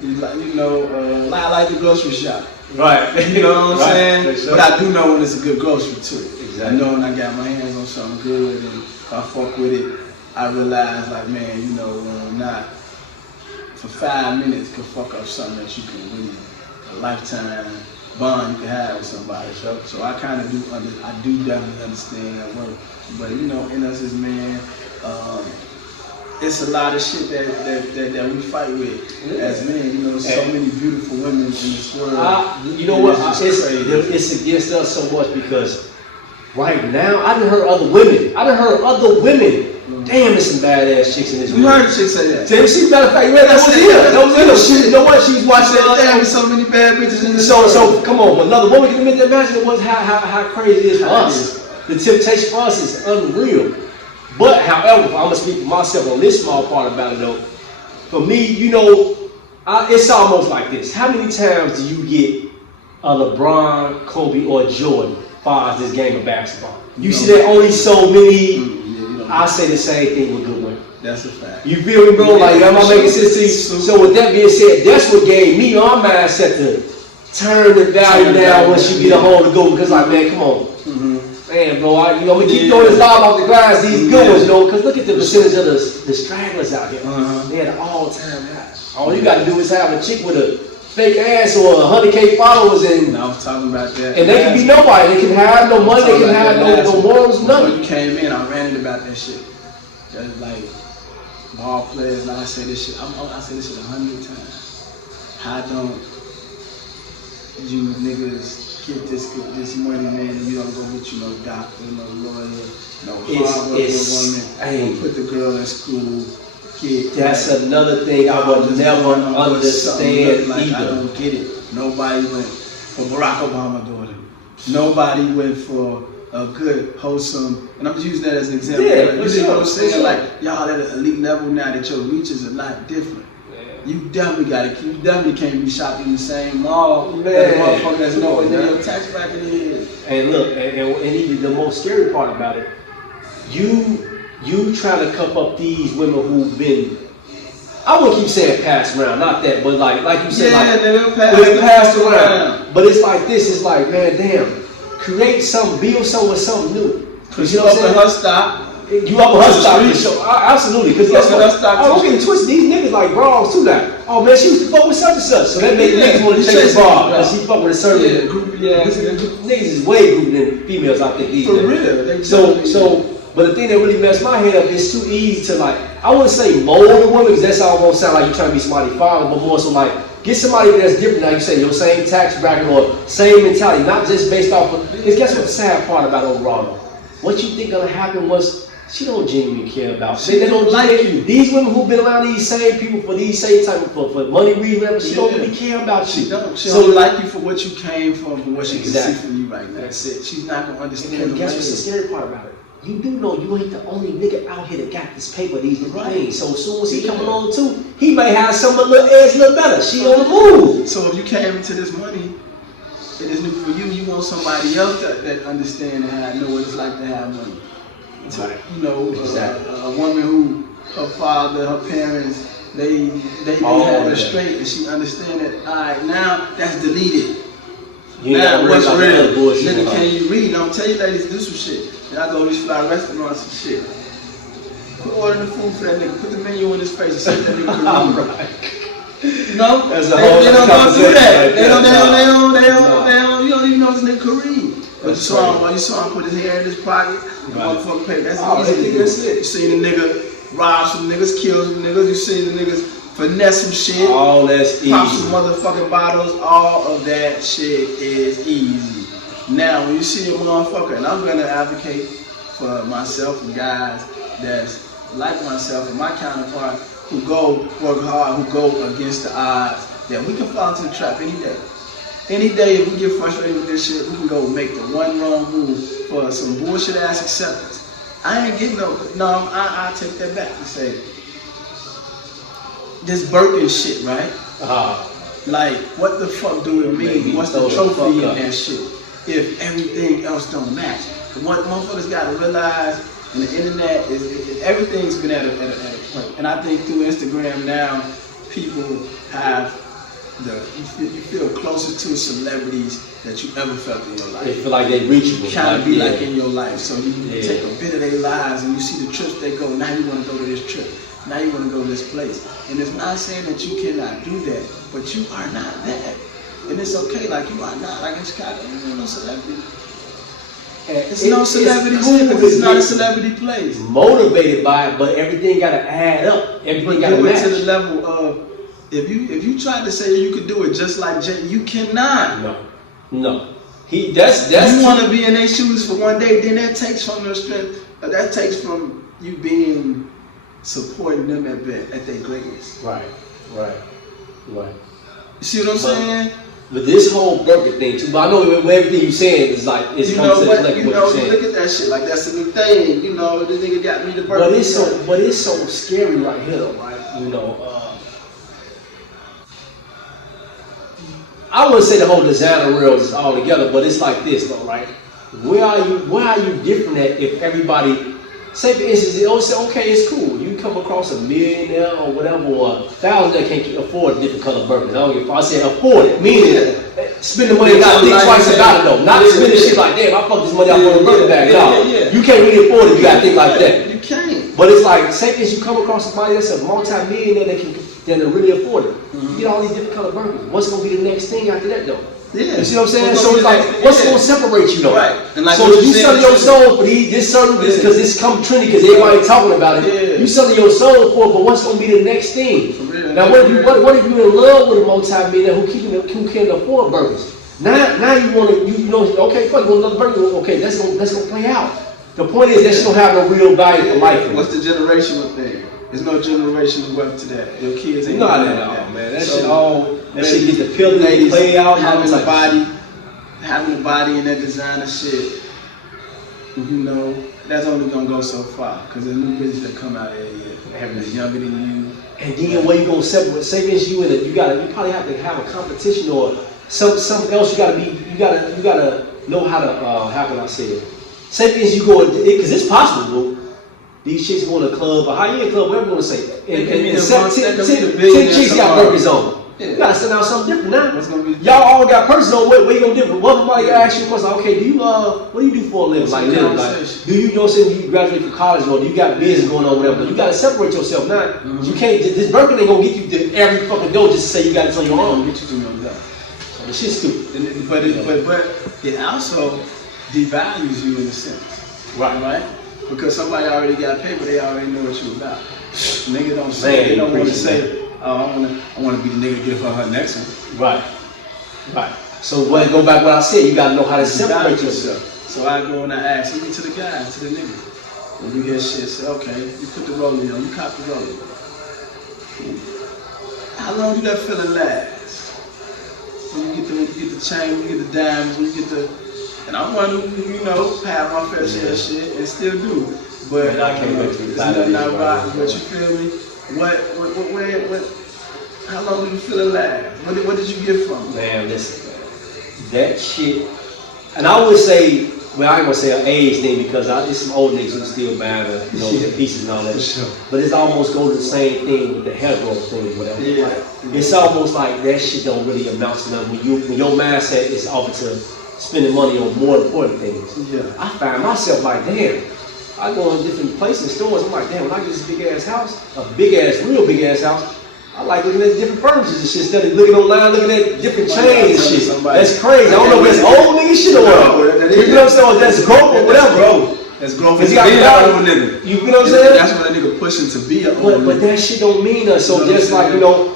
I like the grocery shop. Right. You know what I'm saying? Sure. But I do know when it's a good grocery too. Exactly. I know when I got my hands on something good and if I fuck with it, I realize like, man, not for 5 minutes could fuck up something that you can really a lifetime bond you can have with somebody. So I kind of do definitely understand that work. But in us as men, it's a lot of shit that we fight with as men. So many beautiful women in this world. It's against us so much because right now I done heard other women. Damn, there's some badass chicks in this world. You heard the chick say that. She, matter of fact, that was here. You know what? She was watching that. Damn, there's so many bad bitches in this So come on, another woman can admit that imagine how crazy it is for us. The temptation for us is unreal. But however, I'm gonna speak for myself on this small part about it though. For me, it's almost like this. How many times do you get a LeBron, Kobe, or Jordan as far as this game of basketball? You see that only so many. I say the same thing with good women. That's a fact. You feel me, bro? Like, am I making sense to you? So with that being said, that's what gave me our mindset to turn the value down once you get a hold of go. Because like, man, come on. Man, bro, we keep throwing this lob off the glass, these good ones, because look at the percentage of the stragglers out here. They're at an all-time high. All you got to do is have a chick with a fake ass or 100K followers, and I was talking about that. And they can be nobody. They can have no money. They can have no morals, nothing. When you came in, I ranted about that shit. That's like ball players. And I say this shit. I say this shit 100 times. How don't you niggas get this money, man, and you don't go get you no doctor, no lawyer, no hard-working woman, put the girl in school. That's another thing I would never understand like, either. I don't get it. Nobody went for Barack Obama's daughter. Nobody went for a good, wholesome, and I'm just using that as an example. You see what I'm saying? Like, y'all at an elite level now that your reach is a lot different. You definitely can't be shopping in the same mall that the motherfucker that's nowhere near your tax bracket is. And look, and even the most scary part about it, you trying to cup up these women who've been, I wouldn't keep saying passed around, not that, but like you said, they're passed around. But it's like this, it's like, man, damn, create something, build something with something new. Cause you up in her stock. You up with her stock for sure. Absolutely. Because guess what? I'm getting twisted. These niggas like bras too now. Oh man, she used to fuck with such and such. So that makes niggas want to chase the bra. Because she fuck with a certain group. Yeah. Niggas is way grouper than females, I think. For real. But the thing that really messed my head up is too easy to like, I wouldn't say mold a woman because that's all gonna sound like you're trying to be somebody's father, but more so like, get somebody that's different, like you say, your same tax bracket or same mentality, not just based off of, because guess what the sad part about overall though? What you think gonna happen was, she don't genuinely care about you. They don't like you. These women who've been around these same people for these same type of for money reasons, she don't really care about you. She don't like you for what you came from, for what she can see from you right now. That's it. She's not gonna understand. And guess what's the scary part about it? You do know you ain't the only nigga out here that got this paper, these things. So as soon as he come along too, he may have some a little edge, a little better. She on the move. So if you came into this money, it is new for you. You want somebody else that understand and know what it's like to have money. A woman who her father, her parents, they had her straight, and she understand that. All right, now that's deleted. Now what's real? Nigga, can you read? Now I'm tell you ladies, do some shit. And I go to these fly restaurants and shit. Quit ordering the food for that nigga. Put the menu in his face and see if that nigga can read. You know? They don't go do that. They don't. You don't even know if this nigga can read. But you saw him put his hand in his pocket. Motherfucker pay. That's easy. That's it. You seen the nigga rob some niggas, kill some niggas. You seen the niggas finesse some shit, all that's easy. pop some motherfucking bottles, all of that shit is easy. Now, when you see a motherfucker, and I'm gonna advocate for myself and guys that's like myself and my counterpart who go work hard, who go against the odds, that we can fall into the trap any day. Any day, if we get frustrated with this shit, we can go make the one wrong move for some bullshit ass acceptance. I ain't getting I take that back and say, this Birkin shit, right? Like, what the fuck do it mean? What's the trophy in that shit? If everything else don't match. What motherfuckers gotta realize in the internet is everything's been at a point. And I think through Instagram now, people have you feel closer to celebrities that you ever felt in your life. They feel like they reachable. Kind of be like in your life. So you take a bit of their lives and you see the trips they go. Now you want to go to this trip. Now you want to go to this place. And it's not saying that you cannot do that, but you are not that. And it's okay, like you are not. Like in Chicago, you ain't no celebrity. It's no celebrity shit, it's not a celebrity place. Motivated by it, but everything gotta add up. Everything gotta match. To the level of if you tried to say you could do it just like Jay, you cannot. No. That's you want to be in their shoes for one day, then that takes from your strength. That takes from you being supporting them at their greatness. Right. You see what I'm saying? But this whole burger thing too, but I know everything you're saying is like it's what you're saying. Look at that shit, like that's a new thing. You know, this nigga got me the burger. But it's so scary right here, though, right? You know, I wouldn't say the whole designer world is all together, but it's like this though, right? Where are you different at if everybody, say for instance, they'll say, okay, it's cool. You come across a millionaire or whatever, or 1,000 that can't afford different color burgers. I don't give a fuck. I said afford it, meaning spend the money and not think twice about it though. Not spending shit like, damn, I fucked this money out for a burger bag. No, you can't really afford it. You gotta think like that. You can't. But it's like, say if you come across somebody that's a multi-millionaire that can really afford it. You get all these different color burgers. What's gonna be the next thing after that though? Yeah. You see what I'm saying? So it's like, what's gonna separate you though? Right. And like so if you selling your soul for this because it's come trendy because everybody talking about it. You selling your soul for it, but what's gonna be the next thing? Now what if you in love with a multi-millionaire who can't afford burgers? Now you want to okay, fuck, you want another burger? Okay, that's gonna play out. The point is that you don't have no real value for life. What's the generational thing? There's no generational wealth to that. Your kids ain't not at all, man. That shit get the pill ladies play out. Having a body in that designer shit. You know, that's only gonna go so far. Cause there's new bitches that come out here having younger than you. And then where you gonna separate? Say this, you probably have to have a competition or something else. You gotta know how to how can I say it? Say this, you go because it's possible. These chicks go in a club, or how you in a club, whatever you want to say. And 10 chicks got burgers on. You gotta send out something different now. Y'all all got purses on, where you gonna different? One might ask you a question, okay, what do you do for a living? Like, do you you graduate from college or do you got business going on, whatever? You gotta separate yourself now. You can't, this burger ain't gonna get you to every fucking door just to say you got it on your own. Get you to your job. So the shit's stupid. But it also devalues you in a sense. Right? Because somebody already got paid, but they already know what you about. Nigga don't say, they don't want to say, oh, I want to be the nigga to give her next one. Right. So go back what I said, you gotta know how to separate yourself. So I go and I ask, even to the guy, to the nigga. When you get shit, say, okay, you put the rolling on, you cop the rolling. How long do that feeling last? When you get the chain, when you get the diamonds, when you get the, and I'm one who, have my fair share of shit and still do. But I can't wait to it's nothing I rock, but you feel me? What, how long did you feel it last? What did you get from it? Man, listen, that shit, and I would say, well, I ain't gonna say an age thing because it's some old niggas who still buying the pieces and all that. Sure. But it's almost go to the same thing with the hair growth thing, whatever. Yeah. Right? It's almost like that shit don't really amount to nothing. When your mindset is off to spending money on more important things. Yeah. I find myself like, damn, I go in different places and stores, I'm like, damn, when I get this big ass house, real big ass house, I like looking at different furniture and shit, instead of looking online, looking at different chains and shit. That's crazy. I don't know if that's old nigga shit or what. You know what I'm saying? Or that's growth or whatever. That's growth. Cause Be an value. old nigga. You know what I'm saying? That's what a nigga pushing to be an old nigga. But that shit don't mean nothing. So just like, you know,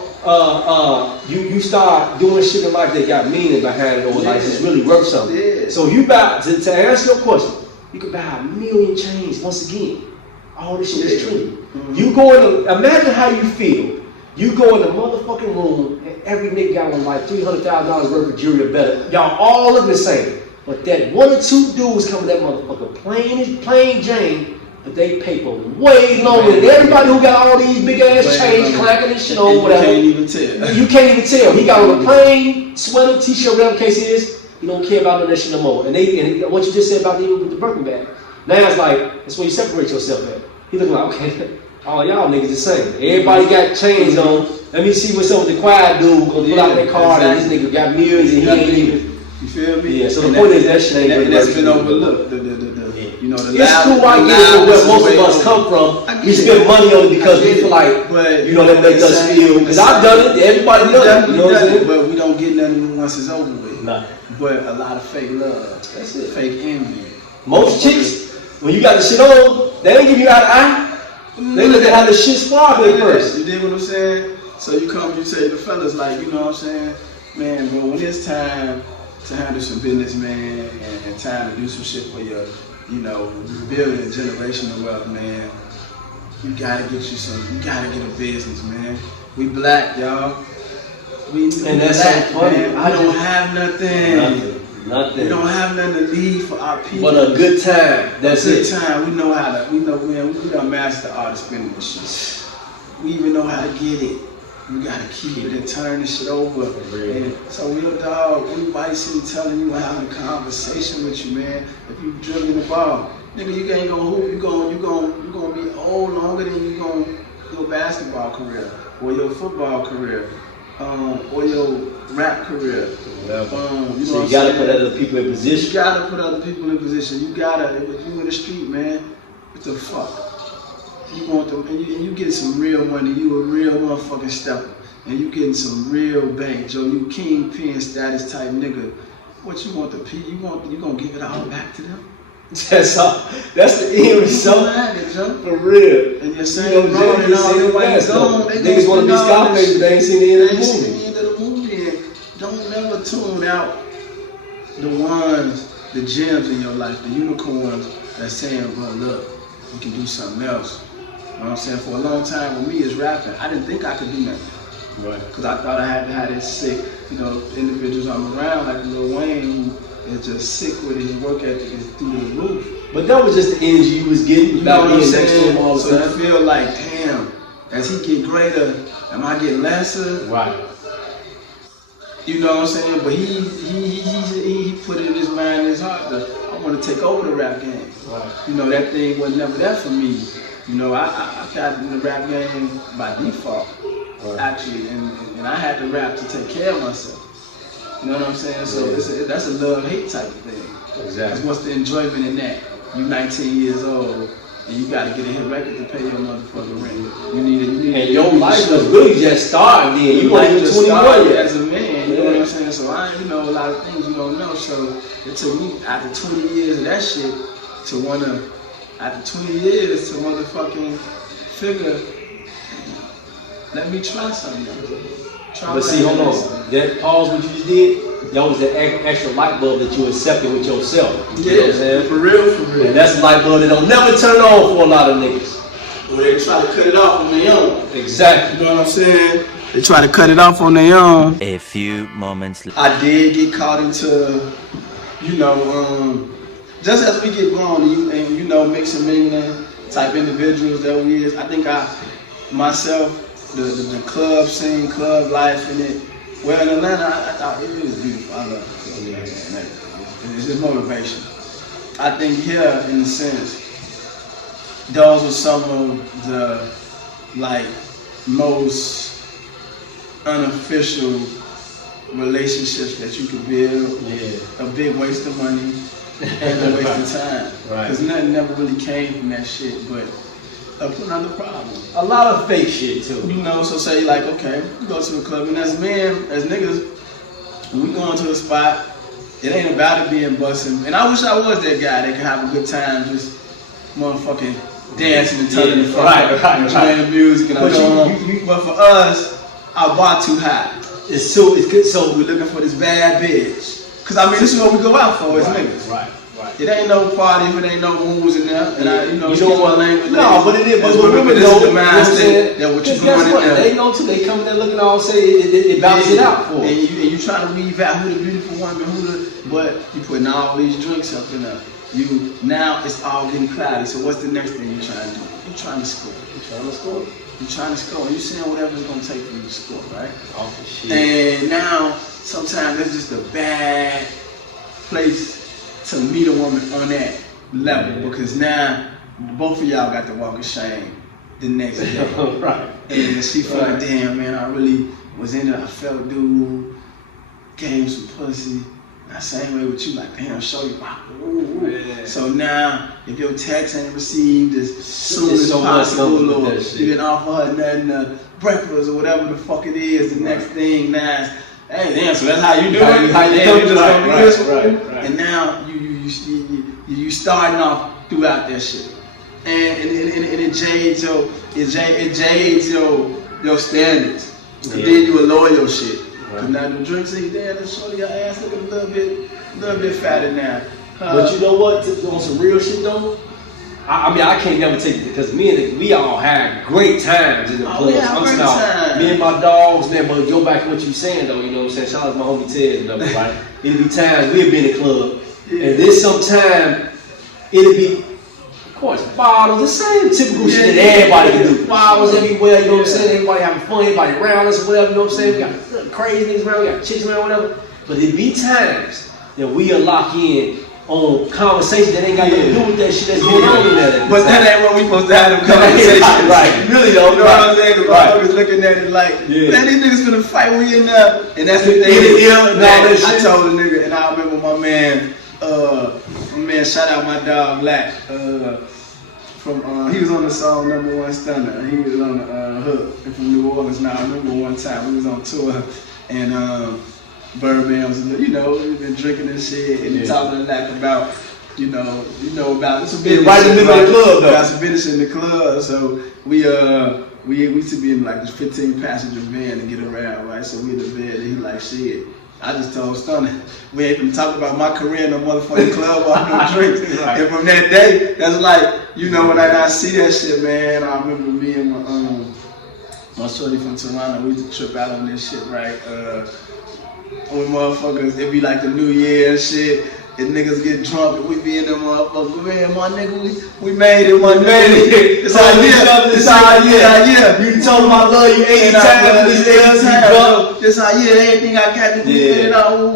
you start doing shit in life that got meaning behind it, or like it's really worth something. Yeah. So you buy, to answer your question, you could buy 1 million chains once again. All this shit is true. Mm-hmm. You go in, imagine how you feel. You go in the motherfucking room and every nigga got on like $300,000 worth of jewelry or better. Y'all all look the same. But that 1 or 2 dudes come with that motherfucker plain Jane, but they paper way longer than everybody who got all these big ass chains clanking and shit on whatever. You can't even tell. You can't even tell. He got on a plain sweater, t-shirt, whatever the case is. He don't care about none of that shit no more. And what you just said about the Birkin bag. Now it's like, that's where you separate yourself at. He looking like, okay, all y'all niggas the same. Everybody got chains on. Let me see what's up with the quiet dude gonna pull out that card and this nigga got millions and he ain't even. You feel me? Yeah, so the point is that shit ain't really that's been working. overlooked. You know, the It's cool, I get it, where most of us come from. We spend money on it because we feel like, you know, that makes us feel. Because I've done it, everybody done it. You know what I'm saying? But we don't get nothing once it's over with. Nah. But a lot of fake love. That's it. Fake envy. Most chicks, when you got the shit on, they ain't give you out of eye. They look at how the shit sparkling first. You dig what I'm saying? So you come, you say the fellas like, you know what I'm saying? Man, bro, when it's time to handle some business, man, and time to do some shit for your, you know, building generational wealth, man, you gotta get a business, man. We black, y'all. We that's black, so funny. man. I don't have nothing. Nothing. We don't have nothing to leave for our people. But a good time. That's it. Good time. We know how to. We know, man. We done mastered the art of spinning this shit. We even know how to get it. We gotta keep it and turn this shit over. And so real dog, anybody sitting telling you having a conversation with you, man. If you dribbling the ball, nigga, you ain't gonna hoop. You gonna be old longer than you gonna your basketball career or your football career, or your rap career. You know So you gotta put other people in position. You gotta put other people in position. You gotta. If you in the street, man, what the fuck? You want them, and you get some real money. You a real motherfucking stepper, and you getting some real bank, Joe. You kingpin status type nigga. What you want the P? You gonna give it all back to them? That's all. That's the end result. For real. And you're saying, bro, and all the way gone. Niggas want to be Scarface, they ain't seen the end of the movie. They ain't seen the end of the movie. And don't never tune out the ones, the gems in your life, the unicorns that's saying, bro, look, we can do something else. You know what I'm saying? For a long time with me as rapping, I didn't think I could do nothing. Right. Because I thought I had to have this sick, you know, individuals I'm around, like Lil Wayne, who is just sick with it. His work ethic is through the roof. But that was just the energy you was getting. You know what I'm next to saying? him all the So time. you feel like, damn, as he get greater, am I getting lesser? Right. You know what I'm saying? But he put it in his mind and his heart that I want to take over the rap game. Right. You know, that thing was never there for me. You know, I got in the rap game by default, actually, and I had to rap to take care of myself. You know what I'm saying? So that's a love-hate type of thing. Exactly. Because what's the enjoyment in that? You 19 years old, and you got to get a hit record to pay your motherfucking rent. You need And your life was really just starting then. You weren't even 21 yet. as a man, you know what I'm saying? So you know, a lot of things you don't know. So it took me, after 20 years of that shit, to wanna, after 20 years, to motherfucking figure, let me try something. But see, hold on. That pause what you just did, that was the extra light bulb that you accepted with yourself. You know what I'm saying? For real. And that's the light bulb that don't never turn on for a lot of niggas. Well, they try to cut it off on their own. Exactly. You know what I'm saying? They try to cut it off on their own. A few moments later. I did get caught into, you know, just as we get grown and you know, mixing mingling type individuals that we is, I think myself, the club scene, club life in it. Well, in Atlanta, I thought it was beautiful. I love it. It's just motivation. I think here, in a sense, those are some of the like most unofficial relationships that you could build. Yeah. A big waste of money and a waste of time. Right. Because nothing never really came from that shit, but another problem. A lot of fake shit too. You know, so say like, okay, we go to a club, and as men, as niggas, when we go into a spot, it ain't about it being busting. And I wish I was that guy that could have a good time just motherfucking dancing and turning the fuck right, up, right. playing music and but for us, our bar too high. It's good. So we're looking for this bad bitch. Cause I mean, this is what we go out for, as niggas. Right. It ain't no party if it ain't no moves in there. And I, excuse my language. No, but it is. But women this know. is the mindset that what you doing in there. They know too. They come in there looking all say it balances it out for. And you trying to weave out who the beautiful woman, but you putting all these drinks up in there. Now it's all getting cloudy. So what's the next thing you trying to do? You trying to score. You trying to score. You saying whatever it's gonna take for you to score, right? Oh shit. And now sometimes that's just a bad place to meet a woman on that level because now both of y'all got to walk of shame the next day. Right. And she felt damn man, I really was in it. I felt dude, gave him some pussy. Now same way with you, like damn, show you. Yeah. So now if your text ain't received as soon as possible, or you didn't offer her nothing, breakfast or whatever the fuck it is, the next thing now. Hey, damn, so that's how you do it? How you do it? Right. And now you starting off throughout that shit. And it jades your standards. And then you lower your shit. Cause now the drinks ain't there, let's show your ass looking a little bit fatter now. But you know what? On some real shit though, I mean, I can't never take it because we all had great times in the clubs. I'm talking me and my dogs, man. But go back to what you saying though, you know what I'm saying? Shout out to my homie Ted and everything, right? It'll be times we'll be in the club, and then sometime it'll be, of course, bottles, the same typical shit that everybody can do. Bottles everywhere, you know what I'm saying? Everybody having fun, everybody around us or whatever, you know what I'm saying? We got crazy niggas around, we got chicks around, whatever. But it'll be times that we'll lock in on conversations that ain't got nothing to do with that shit that's going on in there. But that ain't what we supposed to have them conversations. Right. Really though. You know what I'm saying? The motherfuckers looking at it like, man, these niggas finna fight when we in there. And that's the thing. I told a nigga, and I remember my man, shout out my dog Black. He was on the song Number One Stunner. He was on the hook from New Orleans. Now I remember one time we was on tour and Birdman was, we been drinking and shit and talking a lot about, about some business right in the middle of the club though. About some business in the club. So we used to be in like this 15 passenger van to get around, right? So we in the bed and he like, shit. I just told Stunner, we ain't been talking about my career in no motherfucking club or no drinks. Right. And from that day, that's like, when I see that shit, man, I remember me and my shorty from Toronto, we used to trip out on this shit, right? When motherfuckers, it be like the New Year and shit, and niggas get drunk and we be in them motherfuckers, man, my nigga, we made it, It's all year. You told him I love you 80 times, this how everything I got to do.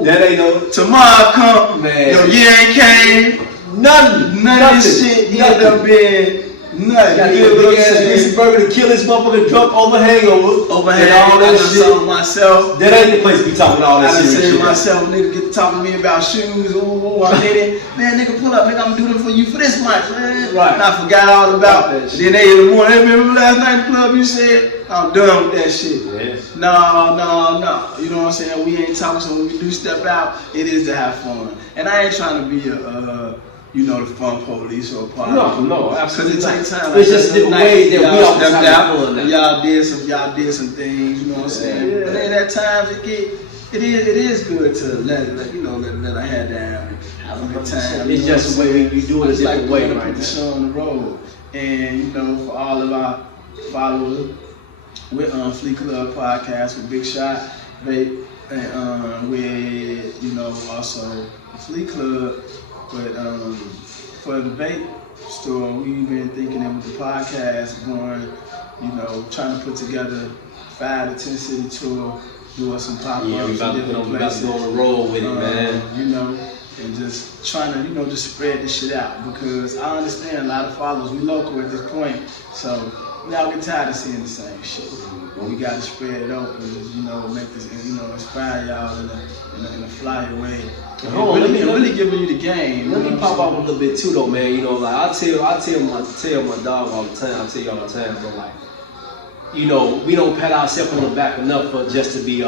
That ain't no. Tomorrow come, man. Your year ain't came. None of this shit end up being nothing. Got to get a big ass greasy burger to kill this motherfucker drunk over hangover. All that shit. Myself. That ain't the place to be talking all that shit. I done myself, nigga get to talking to me about shoes. Ooh, I did it. Man, nigga, pull up, nigga, I'm doing it for you for this much, man. Right. And I forgot all about that shit. Then they in the morning, hey, remember last night in the club you said, I'm done with that shit. Yes. No. You know what I'm saying? We ain't talking, so when we do step out, it is to have fun. And I ain't trying to be the fun police or a part of it. No, absolutely. Because it takes time. It's just different ways that we all stepped out. Y'all did some things, you know what I'm saying? Yeah. But then at times it is good to let a head down and have a good time. It's just the way we do it a different way right put the show on the road. And for all of our followers, we're on Flea Club Podcast with Big Shot, Vape, and with also Flea Club. But for the vape store, we've been thinking that with the podcast going, trying to put together 5 to 10 city tour, doing some pop-ups in different places. We about to go on the road with it, man. And just trying to, just spread this shit out because I understand a lot of followers, we local at this point, so we all get tired of seeing the same shit. We got to spread it open, make this, inspire y'all in a flyer way. Really giving you the game. Let me pop up a little bit too, though, man. I tell my dog all the time. I tell you all the time, but like, we don't pat ourselves on the back enough for just to be,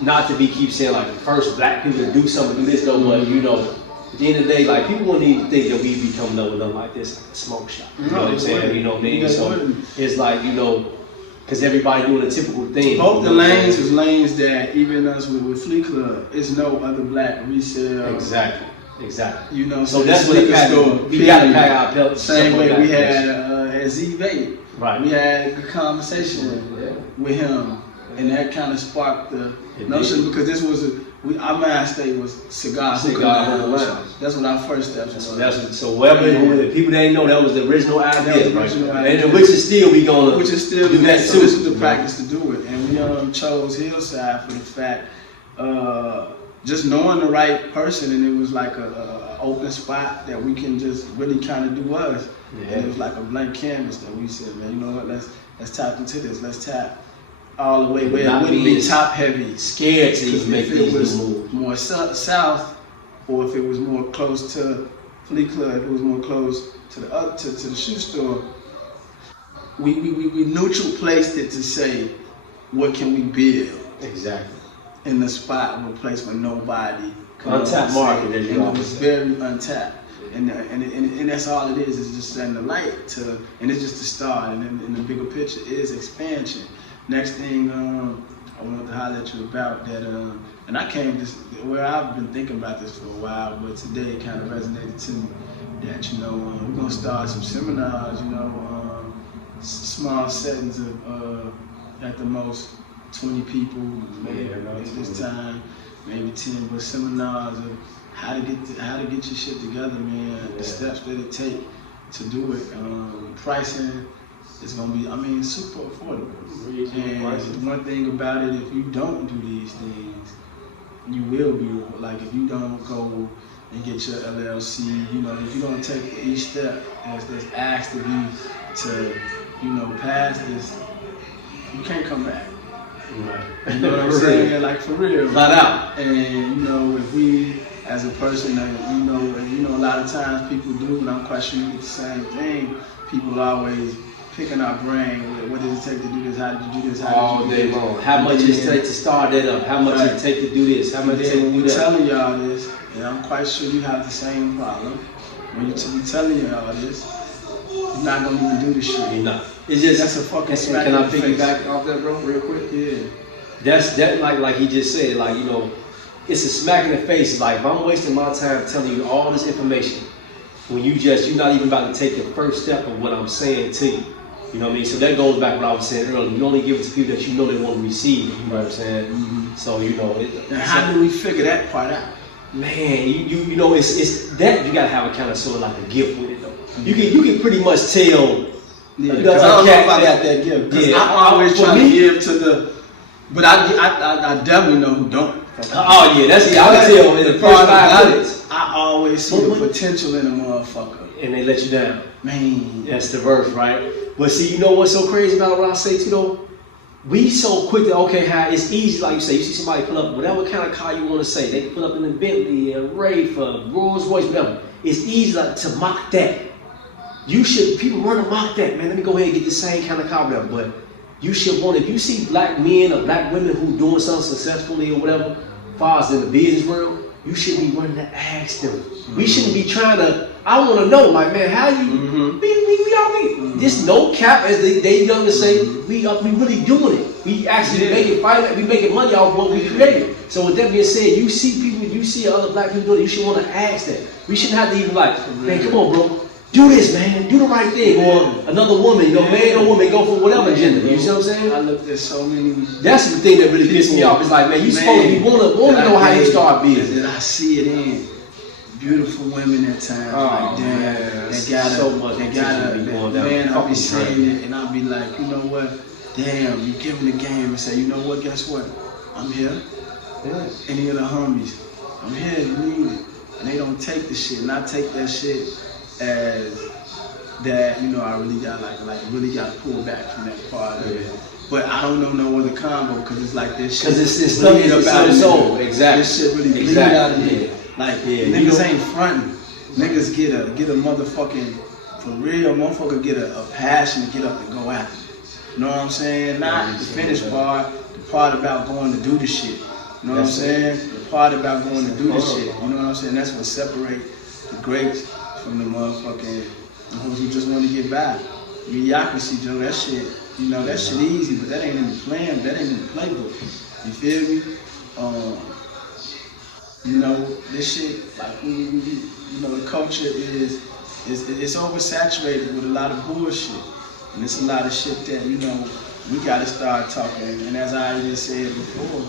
not to be keep saying like the first black people to do something, do this, though. But At the end of the day, like people wouldn't even think that we be coming up with nothing like this, like a smoke shop. You know what I'm saying? You know what I mean? So it's like, you know, because everybody doing a typical thing. Both the lanes is lanes that even us with Flea Club, it's no other black resale. Exactly. You know, so that's what it packed. We got to pack our pelts. Same way we had at Z Vape. Right. We had a good conversation with him, and that kind of sparked the notion because this was our mainstay was cigar lounge. That's what our first steps was. So whoever the people that didn't know, that was the original idea. And which is still we gonna do that too. So this was the practice to do it, and we chose Hillside for the fact just knowing the right person, and it was like a open spot that we can just really kind of do us. Yeah. And it was like a blank canvas that we said, man, you know what? Let's tap into this. Let's tap all the way where it wouldn't be top heavy. Scared to even make these moves. If it was more south, or if it was more close to Flea Club, if it was more close to the shoe store, we neutral placed it to say, what can we build? Exactly. In the spot, a place where nobody untapped market, as you always say. It was very untapped. And that's all it is just setting the light to, and it's just the start, and then the bigger picture is expansion. Next thing I wanted to highlight at you about that, and I came this, where I've been thinking about this for a while, but today it kind of resonated to me, that, you know, we're going to start some seminars, you know, small settings of, at the most, 20 people, maybe at this time, maybe 10, but seminars of how to get your shit together, man. The steps that it take to do it. Pricing is gonna be, I mean, super affordable. And one thing about it, if you don't do these things, you will be like, if you don't go and get your LLC, you know, if you don't take each step that's asked of you to, you know, pass this, you can't come back. Right. You know what I'm saying? Like, for real. Flat out. And, you know, if we, as a person, that, you know, a lot of times people do, and I'm quite sure you get the same thing, people always picking our brain, what does it take to do this, how did you do this, how did you do this? Long. How much it take to start that up, how much it take to do this, how much it take to do that. Telling y'all this, and I'm quite sure you have the same problem, when you be telling y'all this, you're not gonna even do this shit. You're not. It's just, that's a fucking smack. Can I piggyback off that, bro, real quick? Yeah. That's like he just said, like, you know, it's a smack in the face. Like, if I'm wasting my time telling you all this information, when you're not even about to take the first step of what I'm saying to you. You know what I mean? So that goes back to what I was saying earlier. You only give it to people that you know they want to receive. You know what I'm saying? Mm-hmm. So, you know. And how do we figure that part out? Man, you know, it's that you gotta have a kind of sort of like a gift with it though. Mm-hmm. You can pretty much tell. Yeah, because I don't know if I got that gift. Yeah, I'm always trying to give to the, but I definitely know who don't. Oh yeah, I can tell in the first 5 minutes. I always see the potential in a motherfucker. And they let you down. Man. That's the verse, right? But see, you know what's so crazy about what I say too though? We so quick to, okay, how it's easy, like you say, you see somebody pull up, whatever kind of car you want to say, they can pull up in a Bentley, a Wraith, a Rolls Royce, whatever. It's easy to mock that. People want to mock that, man. Let me go ahead and get the same kind of car, whatever. But you should want, if you see black men or black women who doing something successfully or whatever, as far as in the business world, you shouldn't be wanting to ask them. Mm-hmm. We shouldn't be trying to, I want to know, like, man, how you, we all think, this no cap, as they younger say, we really doing it. We actually making money off what we created. So with that being said, you see other black people doing it, you should want to ask that. We shouldn't have to even like, man, come on, bro, do this, man, do the right thing. Or another woman, man or woman, go for whatever gender. You see what I'm saying? I looked at so many. That's the thing that really pissed me off. It's like, man, you supposed to want to know how you start business. And I see it in beautiful women at times. Oh, like, damn, man, they gotta, man, I'll be saying it, and I'll be like, you know what? Damn, you give them the game and say, you know what? Guess what? I'm here. Yeah. Any of the homies, I'm here. You need it, and they don't take the shit, and I take that shit as that, you know, I really got really got to pull back from that part of it. But I don't know no other combo because it's like this shit. Because it's bleeding about his soul. Exactly. This shit really bleeding out of me. Like, niggas ain't fronting. Niggas get a motherfucking, for real, motherfucker get a passion to get up and go after it. You know what I'm saying? Not the finished part, the part about going to do the shit. You know what I'm saying? The part about going to do the shit. You know what I'm saying? That's what separates the greats from the motherfucking who just want to get by. Mediocrity, Joe, that shit, you know, that shit easy, but that ain't in the plan, that ain't in the playbook. You feel me? You know, this shit, like, you know, the culture is it's oversaturated with a lot of bullshit. And it's a lot of shit that, you know, we gotta start talking. And as I just said before,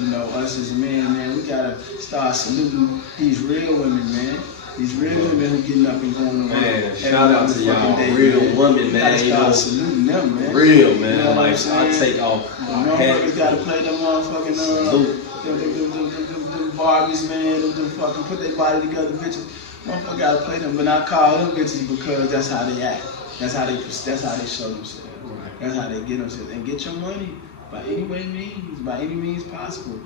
you know, us as men, man, we gotta start saluting these real women, man. These real women who getting up and going around. Man, shout out to y'all real women, man. You gotta start saluting them, man. Real, man. You know like, I take off my hat. Motherfuckers gotta play them motherfucking, them Barbies, man. Them fucking put their body together, bitches. Motherfuckers gotta play them, but I call them bitches because that's how they act. That's how they show themselves. That's how they get themselves. And get your money by any means possible.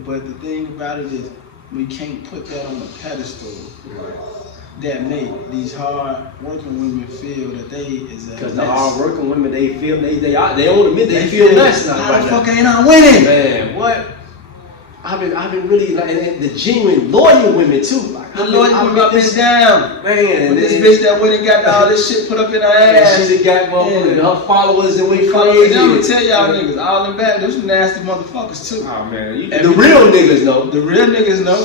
But the thing about it is, we can't put that on a pedestal that make these hard working women feel that they is a because the hard working women, they feel they don't admit they feel less now. How the fuck ain't I winning? Man, what? I've been really like, and the genuine loyal women too. Like, the loyal women up and down. Man, this bitch that went and got all this shit put up in her ass. She got her followers and we crazy. I'm gonna tell y'all niggas, all them bad, those nasty motherfuckers too. Oh man, the real niggas know. The real niggas know.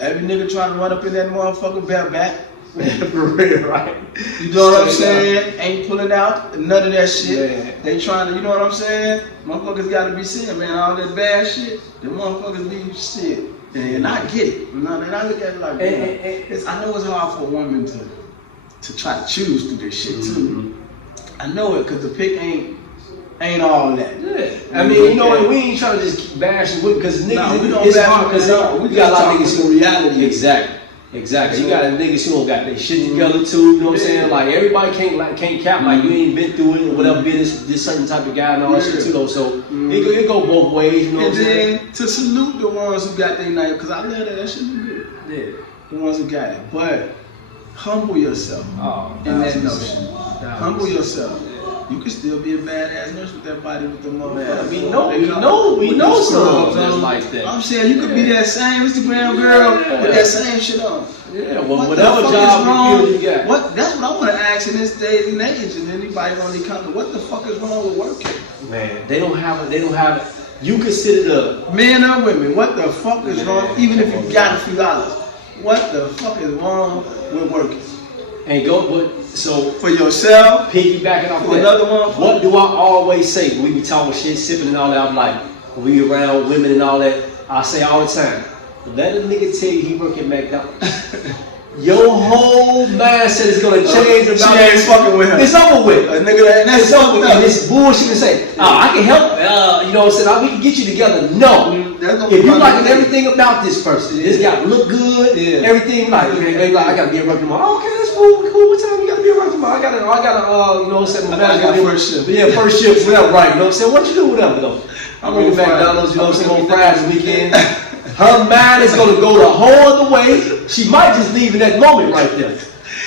Every nigga trying to run up in that motherfucker bareback. For real, right? You know what I'm saying? Ain't pulling out none of that shit. Man. They trying to, you know what I'm saying? Motherfuckers gotta be seeing, man, all that bad shit. The motherfuckers be shit. And I get it. And I look at it like, I know it's hard for a woman to try to choose through this shit too. Mm-hmm. I know it, cause the pick ain't all that. Yeah. I mean, you know, we ain't trying to just bash it because niggas, we don't it's bash hard because we got a lot of niggas in reality. Exactly. You got niggas who don't got their shit together too. You know what I'm saying? Like everybody can't cap like you ain't been through it or whatever. Being this certain type of guy and all that shit too though. So it go both ways. You know what I'm saying? And then to salute the ones who got their night, because I love that shit look good. Yeah. The ones who got it, but humble yourself in that notion. Humble yourself. You can still be a badass nurse with that body with the motherfucker. We know some that's like that. I'm saying you could be that same Instagram girl with that same shit on. Yeah, well, whatever job you got. That's what I want to ask in this day and age, and anybody on the comment, what the fuck is wrong with working? Man, they don't have it. You consider the men or women, what the fuck is wrong? Even if you got a few dollars, what the fuck is wrong with working? And so for yourself, piggybacking off for another one. What do I always say when we be talking shit, sipping and all that? I'm like, when we around women and all that, I say all the time, let a nigga tell you he work at McDonald's. Your whole mindset is gonna change about she ain't fucking with her. It's over with. A nigga that's over with. And it's bullshit to say, I can help, you know what I'm saying, we can get you together. No. If you liking everything about this person, this guy look good, everything like I gotta be a work tomorrow. Okay, that's cool. What time you gotta be a work tomorrow? I gotta, you know what I'm saying, I got first shift. Yeah, first shift, whatever, right. You know what I'm saying? What you do, whatever though. I'm going to McDonald's, you know what I'm saying, on Friday weekend. Her mind is going to go the whole other way. She might just leave in that moment right there.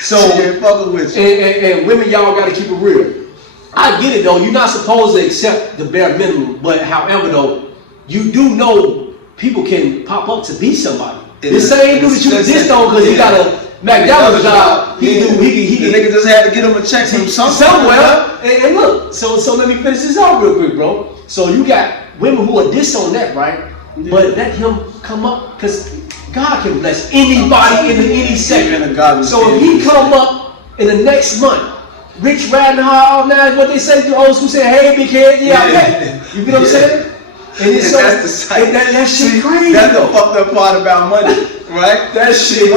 So, and women, y'all got to keep it real. I get it though. You're not supposed to accept the bare minimum. But however though, you do know people can pop up to be somebody. The same dude that you dissed on because he got a McDonald's job. The nigga just had to get him a check from somewhere. And look, so let me finish this out real quick, bro. So you got women who are diss on that, right? But let him come up because God can bless anybody in any second. So if he come up in the next month, rich riding hard now, what they say to the old school say, hey big head, you get what I'm saying? And it's that's the site. That shit crazy. That's the fucked up part about money, right? That shit,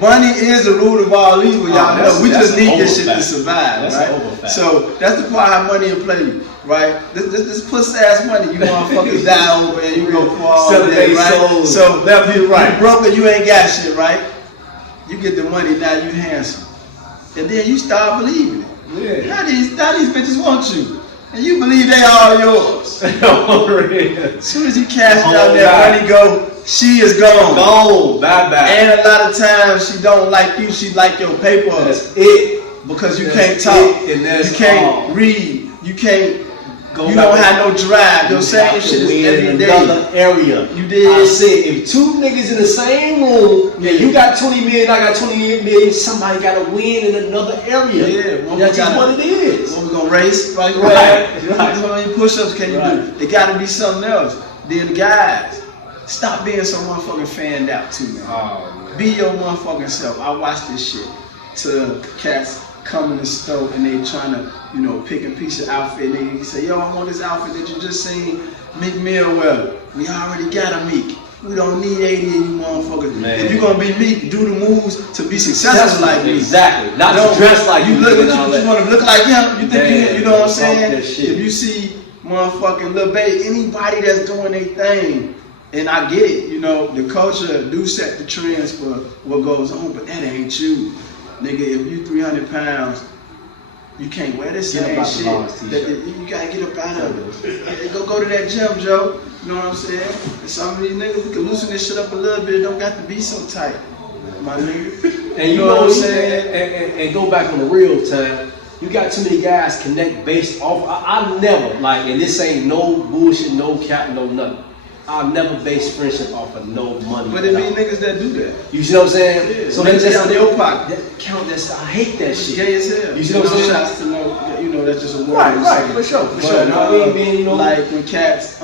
money is the root of all evil, y'all know. We just need this shit to survive, right? So that's the part how money will play you, right? This pussy ass money, you motherfuckers die over and you go for all day, right? So that be right. You broke and you ain't got shit, right? You get the money, now you handsome, and then you start believing it. Now these bitches want you. And you believe they all yours. As soon as you cash out that money go, she is gone. Gone. Bye. And a lot of times she don't like you, she like your paper. That's it. Because you can't talk, you can't read, you can't You don't have no drive. Your same shit is every day. Another area. You did. I said, if two niggas in the same room, and you got 20 million, I got 28 million, somebody got to win in another area. Yeah, that's just what it is. When we gonna race, right? How many push-ups can you do? It got to be something else. Then guys, stop being so motherfucking fanned out too, man. Oh, man. Be your motherfucking self. I watch this shit to cats come in the store and they trying to, you know, pick and piece of outfit. And they say, yo, I want this outfit that you just seen Meek Mill wear. We already got a Meek. We don't need 80 of you motherfuckers. Man. If you're gonna be Meek, do the moves to be successful like me. Exactly. Not to dress like you. Look, you want to look like him. You think you know what I'm saying? If you see motherfucking Lil Baby, anybody that's doing their thing, and I get it, you know, the culture do set the trends for what goes on, but that ain't you. Nigga, if you 300 pounds, you can't wear this same shit. You gotta get up out of it. Go to that gym, Joe. You know what I'm saying? And some of these niggas, we can loosen this shit up a little bit. It don't got to be so tight, my nigga. And you know what I'm saying? And go back on the real time. You got too many guys connect based off. I never, like, and this ain't no bullshit, no cap, no nothing. I've never based friendship off of no money. But it be niggas that do that. You see what I'm saying? Yeah. So that's just your pocket. That count. I hate that shit. Gay as hell. You see what I'm saying? Shots to know, you know, that's just a word. Right, for sure. You know, like when cats,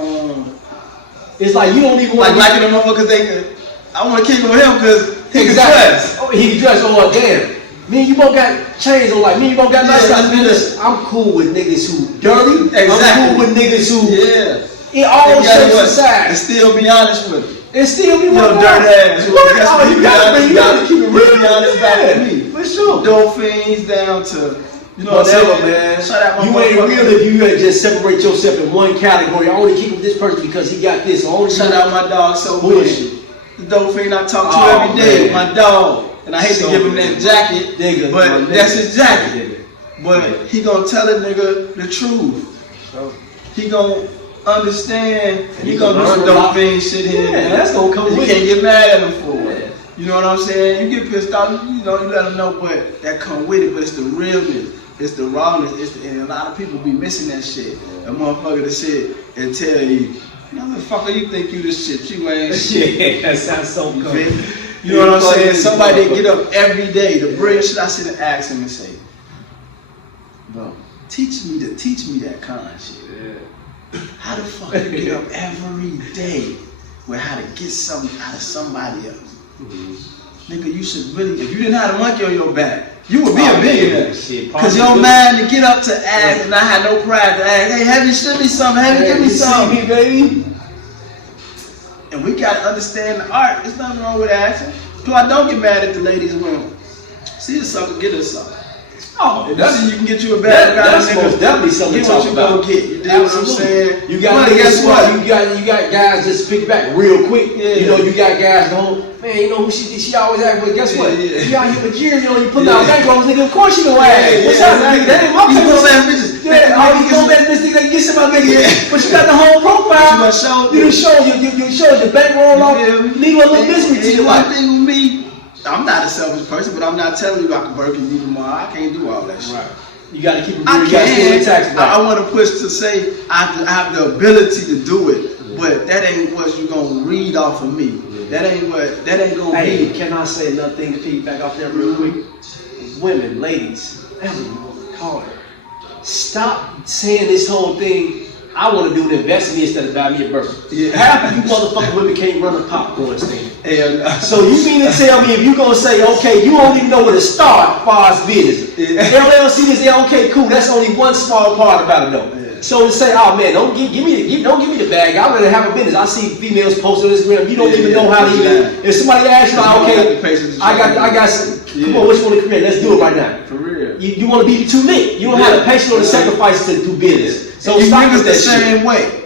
it's like you don't even want like liking them motherfuckers. I want to keep with him because he can dress. Oh, he can dress. Oh damn. Me and you both got chains on, like me and you both got nice stuff. I'm cool with niggas who dirty. Exactly. I'm cool with niggas who in all shapes and sizes. And still be honest with it. And still be one dirty ass. You gotta keep it real honest back to me. For sure. Dolphins down to, you know, whatever, man. You ain't real if you just separate yourself in one category. I only keep with this person because he got this. Shout out my dog, so bullshit. The Dolphin I talk to every day, my dog. And I hate to give him that jacket, nigga, but that's his jacket. But he gonna tell a nigga the truth. He gonna understand. He gonna do some dope thing shit here. Yeah, that's gonna come with it. You can't get mad at him for it. You know what I'm saying? You get pissed off, you know, you let them know, but that come with it. But it's the realness, it's the rawness, and a lot of people be missing that shit. A motherfucker to sit and tell you, motherfucker, you think you this shit? You ain't shit. That sounds so good. You know what I'm saying? Somebody that get up every day, the brilliant shit, I sit and ask him and say, bro, teach me that kind of shit. Yeah. How the fuck you get up every day with how to get something out of somebody else? Mm-hmm. Nigga, you should really, if you didn't have a monkey on your back, you would be a millionaire. Cause your man to get up to ask, and I had no pride to ask, hey, have you send me something, have you give me something, me, baby. And we gotta understand the art. There's nothing wrong with asking. So I don't get mad at the ladies and women. See a sucker, get us something. Oh, you can get you a bad guy. That's most definitely something to talk about. Get. You dig what I'm saying? You got guess what? You got guys just pick back real quick. Yeah. You know, you got guys going, man, you know who she always act with. Guess what? You out here with Jerry, you know, you put out bankrolls, nigga. Of course you gonna ask. What's up, nigga? That ain't my place. You gonna ask bitches. Yeah, all you gonna ask bitches, they get some nigga. But you got the whole profile. You show your bankroll off. Leave a little misery to your life. Thing with me. I'm not a selfish person, but I'm not telling you I can work you tomorrow. I can't do all that shit. Right. You gotta keep it real. I want to push to say I have the ability to do it, but that ain't what you gonna read off of me. That ain't gonna be. Can I say another thing to feedback off there real quick? Women, ladies, everyone, call her. Stop saying this whole thing. I want to do an invest in me instead of buy me a burger. Yeah. Half of you motherfucking women can't run a popcorn stand. So you mean to tell me if you gonna say, okay, you don't even know where to start as far as business. LLC is there, okay, cool. That's only one small part about it though. Yeah. So to say, oh man, don't give me the bag. I'd rather have a business. I see females post on Instagram. You don't even know how to even. If somebody asks you, okay, I got some. Come on, what you want to create? Let's do it right now. For real. You want to be too lit. You don't have the patience or the sacrifices to do business. So you niggas the same way.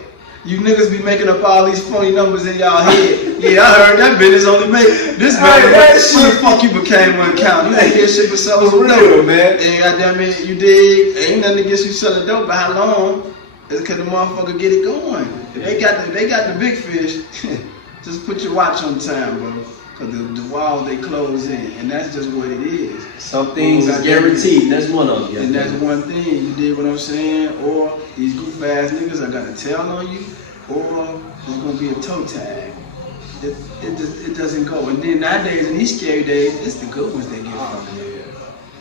You niggas be making up all these funny numbers in y'all head. Yeah, I heard that business only make this man. That shit, fuck you became one count. You ain't get shit for selling some dope, man. And goddamn it, you dig? Ain't nothing against you selling dope, but how long? It's because the motherfucker get it going. If they got the big fish, just put your watch on time, bro. Cause the walls they close in, and that's just what it is. Some things is guaranteed. That's one of them. And that's one thing. You dig what I'm saying? Or these goof ass niggas are gonna tell on you, or there's gonna be a toe tag. It doesn't go. And then nowadays, in these scary days, it's the good ones that get from it.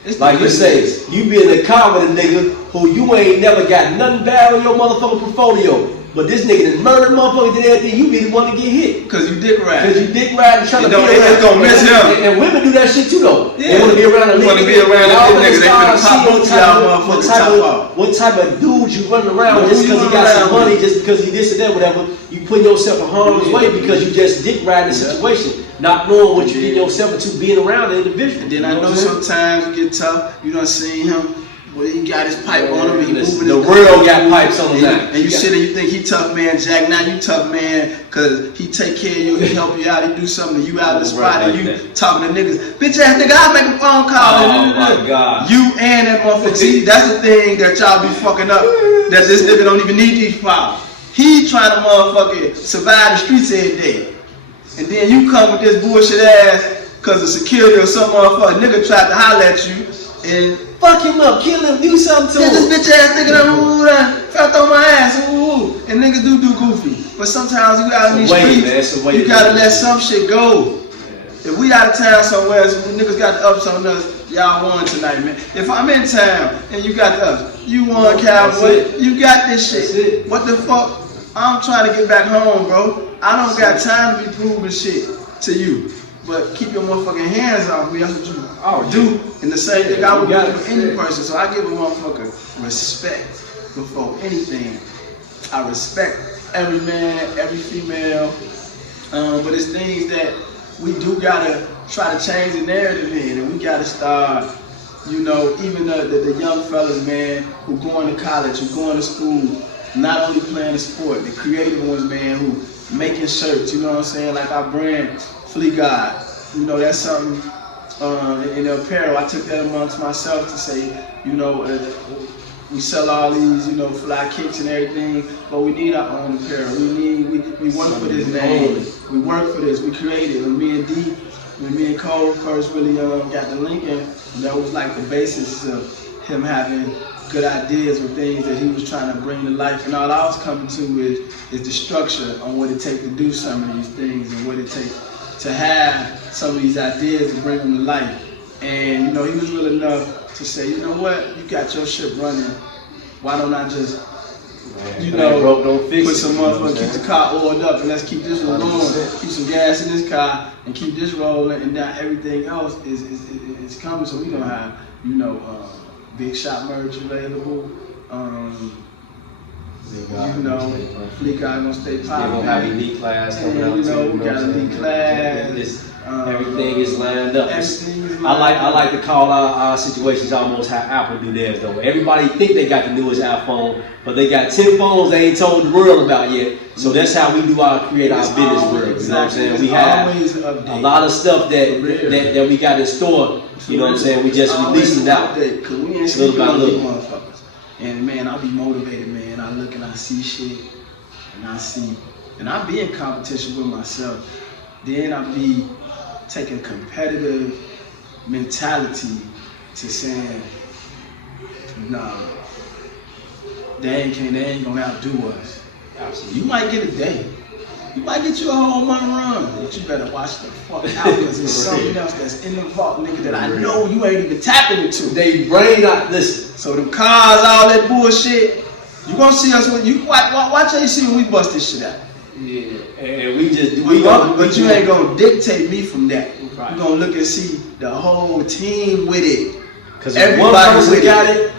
It's like you say, you be in the car with a nigga who you ain't never got nothing bad on your motherfucking portfolio. But this nigga done murdered motherfuckers, did everything, you be the one to get hit. Cause you dick ride. Cause you dick ride and trying to be around. It's gonna miss him. And women do that shit too though. Yeah. They wanna be around a nigga. Wanna be around a nigga. They finna pop both y'all motherfuckers top off. What type of dude you running around just because he got some money, just because he this and that, whatever. You putting yourself in harm's way because you just dick riding the situation. Not knowing what you get yourself into being around the individual. And then I know sometimes you get tough. You done seen him. Well, he got his pipe on him. He moving the world got pipes on him now. And you sit and you think he tough man, Jack. Now you tough man, cause he take care of you. He help you out. He do something. You out of the spot and you talking to niggas. Bitch ass nigga, I'll make a phone call. Oh my God. You and that motherfucker. See, that's the thing that y'all be fucking up. That this nigga don't even need these problems. He trying to motherfucking survive the streets every day. And then you come with this bullshit ass cause of security or some motherfucker nigga tried to holler at you and fuck him up, kill him, do something to him. This bitch ass nigga done felt on my ass, and niggas do goofy. But sometimes you out in these streets, you gotta let some shit go. If we out of town somewhere, so niggas got the ups on us, y'all won tonight, man. If I'm in town and you got the ups, you won, cowboy. You got this shit. What the fuck? I'm trying to get back home, bro. I don't got time to be proving shit to you. But keep your motherfucking hands off me. That's what you do. And the same thing I would do for any person. So I give a motherfucker respect before anything. I respect every man, every female. But it's things that we do gotta try to change the narrative in. And we gotta start, you know, even the young fellas, man, who going to college, who going to school, not only playing the sport, the creative ones, man, who making shirts, you know what I'm saying? Like our brand, Flea God, you know, that's something in the apparel. I took that amongst myself to say, you know, we sell all these, you know, fly kicks and everything, but we need our own apparel. We work for this name. We work for this. We created. When me and Cole first really got the Lincoln, that was like the basis of him having good ideas with things that he was trying to bring to life. And all I was coming to is the structure on what it takes to do some of these things and what it takes to have some of these ideas and bring them to life. And, you know, he was real enough to say, you know what, you got your ship running. Why don't I just, you know, put some motherfucker, keep the car oiled up and let's keep this one going. Keep some gas in this car and keep this rolling, and now everything else is coming. So we gonna have, you know, Big Shop merch available. You know, Fleek gonna stay popping. They're gonna have elite class coming out too. You know, we got elite class. Everything is lined up. I like to call our situations almost how Apple do theirs though. Everybody think they got the newest iPhone, but they got 10 phones they ain't told the world about yet. So that's how we do create our business world. You know what I'm saying? We have a lot of stuff that we got in store. You know what I'm saying? We just release it out little by little. And man, I'll be motivated, man. I look and I see shit, and I be in competition with myself. Then I be taking competitive mentality to saying, nah, they ain't gonna outdo us. Absolutely. You might get a day. You might get you a home run, but you better watch the fuck out because there's something else that's in the vault, nigga, that I know you ain't even tapping into. They brain out, listen. So them cars, all that bullshit, you gonna see us when you watch how you see when we bust this shit out. Yeah, and we but you ain't gonna dictate me from that. Right. You gonna look and see the whole team with it. Because if one person got it,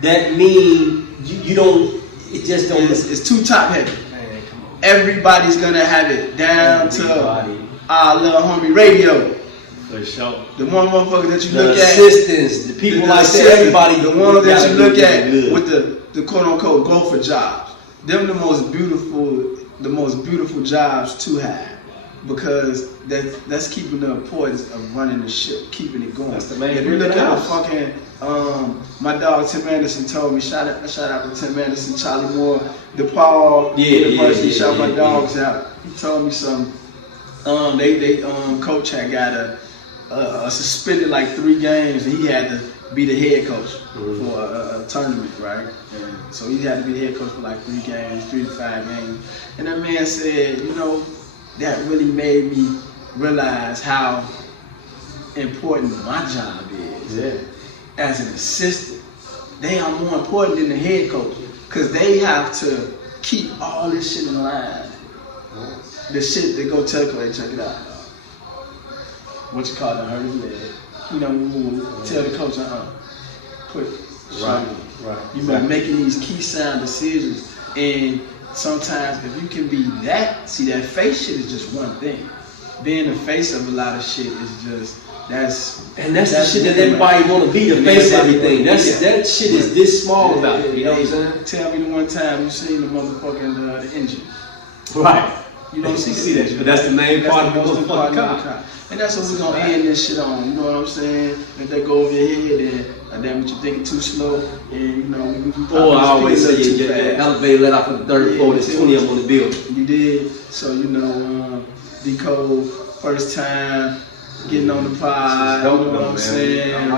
that mean you don't. It just don't. It's too top heavy. Man, come on. Everybody's gonna have it down to our little homie radio. For sure. The one motherfucker that you look at. The assistants, the people like that. Everybody. The one that you look at with the quote unquote go for jobs. Them the most beautiful jobs to have, because that's keeping the importance of running the ship, keeping it going. That's the main. If you look at the fucking my dog Tim Anderson told me, shout out to Tim Anderson, Charlie Moore, DePaul University, shout my dogs out. He told me something. They coach had got a suspended like 3 games, and he had to be the head coach for a tournament, right? And so he had to be the head coach for like 3 games, 3 to 5 games. And that man said, you know, that really made me realize how important my job is. Yeah. As an assistant, they are more important than the head coach, because they have to keep all this shit in line. The shit they go tell coach, check it out. What you call it, hurt his leg. You know, tell the coach, quit. Right. You know, making these key sound decisions, and sometimes if you can be that, see, that face shit is just one thing. Being the face of a lot of shit is just that's the shit that everybody want to be, the face of everything. That shit is this small about it. You know what I'm saying? Tell me the one time you seen the motherfucking the engine. Right. You don't see that shit, but that's the main part of the motherfucking car. And that's what we're gonna end this shit on. You know what I'm saying? If they go over your head, and then what you thinking too slow, and you know we or I always say your elevator let out from the third floor. There's 20 of them on the building. You did. So you know, Deecode, first time getting on the pod. You know what I'm saying?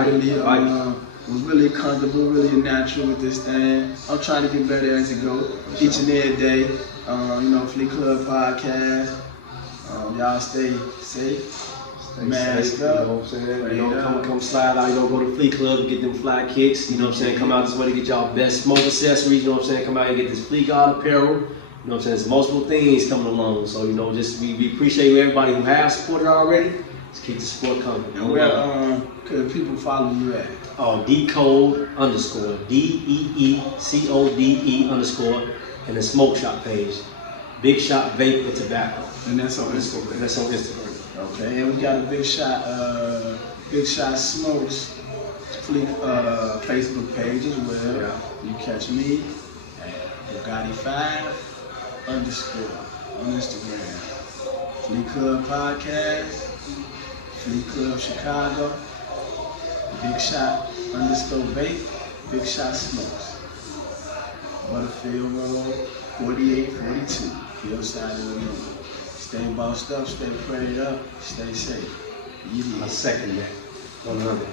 Was really comfortable, really natural with this thing. I'm trying to get better as it goes, each and every day. You know, Flea Club podcast. Y'all stay safe. Mask up. You know what I'm saying? You know, come slide out. You know, go to Flea Club and get them fly kicks. You know what I'm saying? Come out this way to get y'all best smoke accessories. You know what I'm saying? Come out and get this Flea God apparel. You know what I'm saying? There's multiple things coming along. So, you know, just we appreciate everybody who has supported already. Just keep the support coming. And where could people follow you at? Deecode _ DEECODE _ and the Smoke Shop page. Big Shot Vape and Tobacco. And that's on Instagram. That's on Instagram. Okay, and we got a Big Shot Smokes Facebook page as well. Yeah. You catch me at Bugatti5_ on Instagram. Flea Club Podcast, Flea Club Chicago, Big Shot _ Vape, Big Shot Smokes. Butterfield Road, 4842, Hillside, Illinois. Stay bossed up, stay prayed up, stay safe. I second that. 100.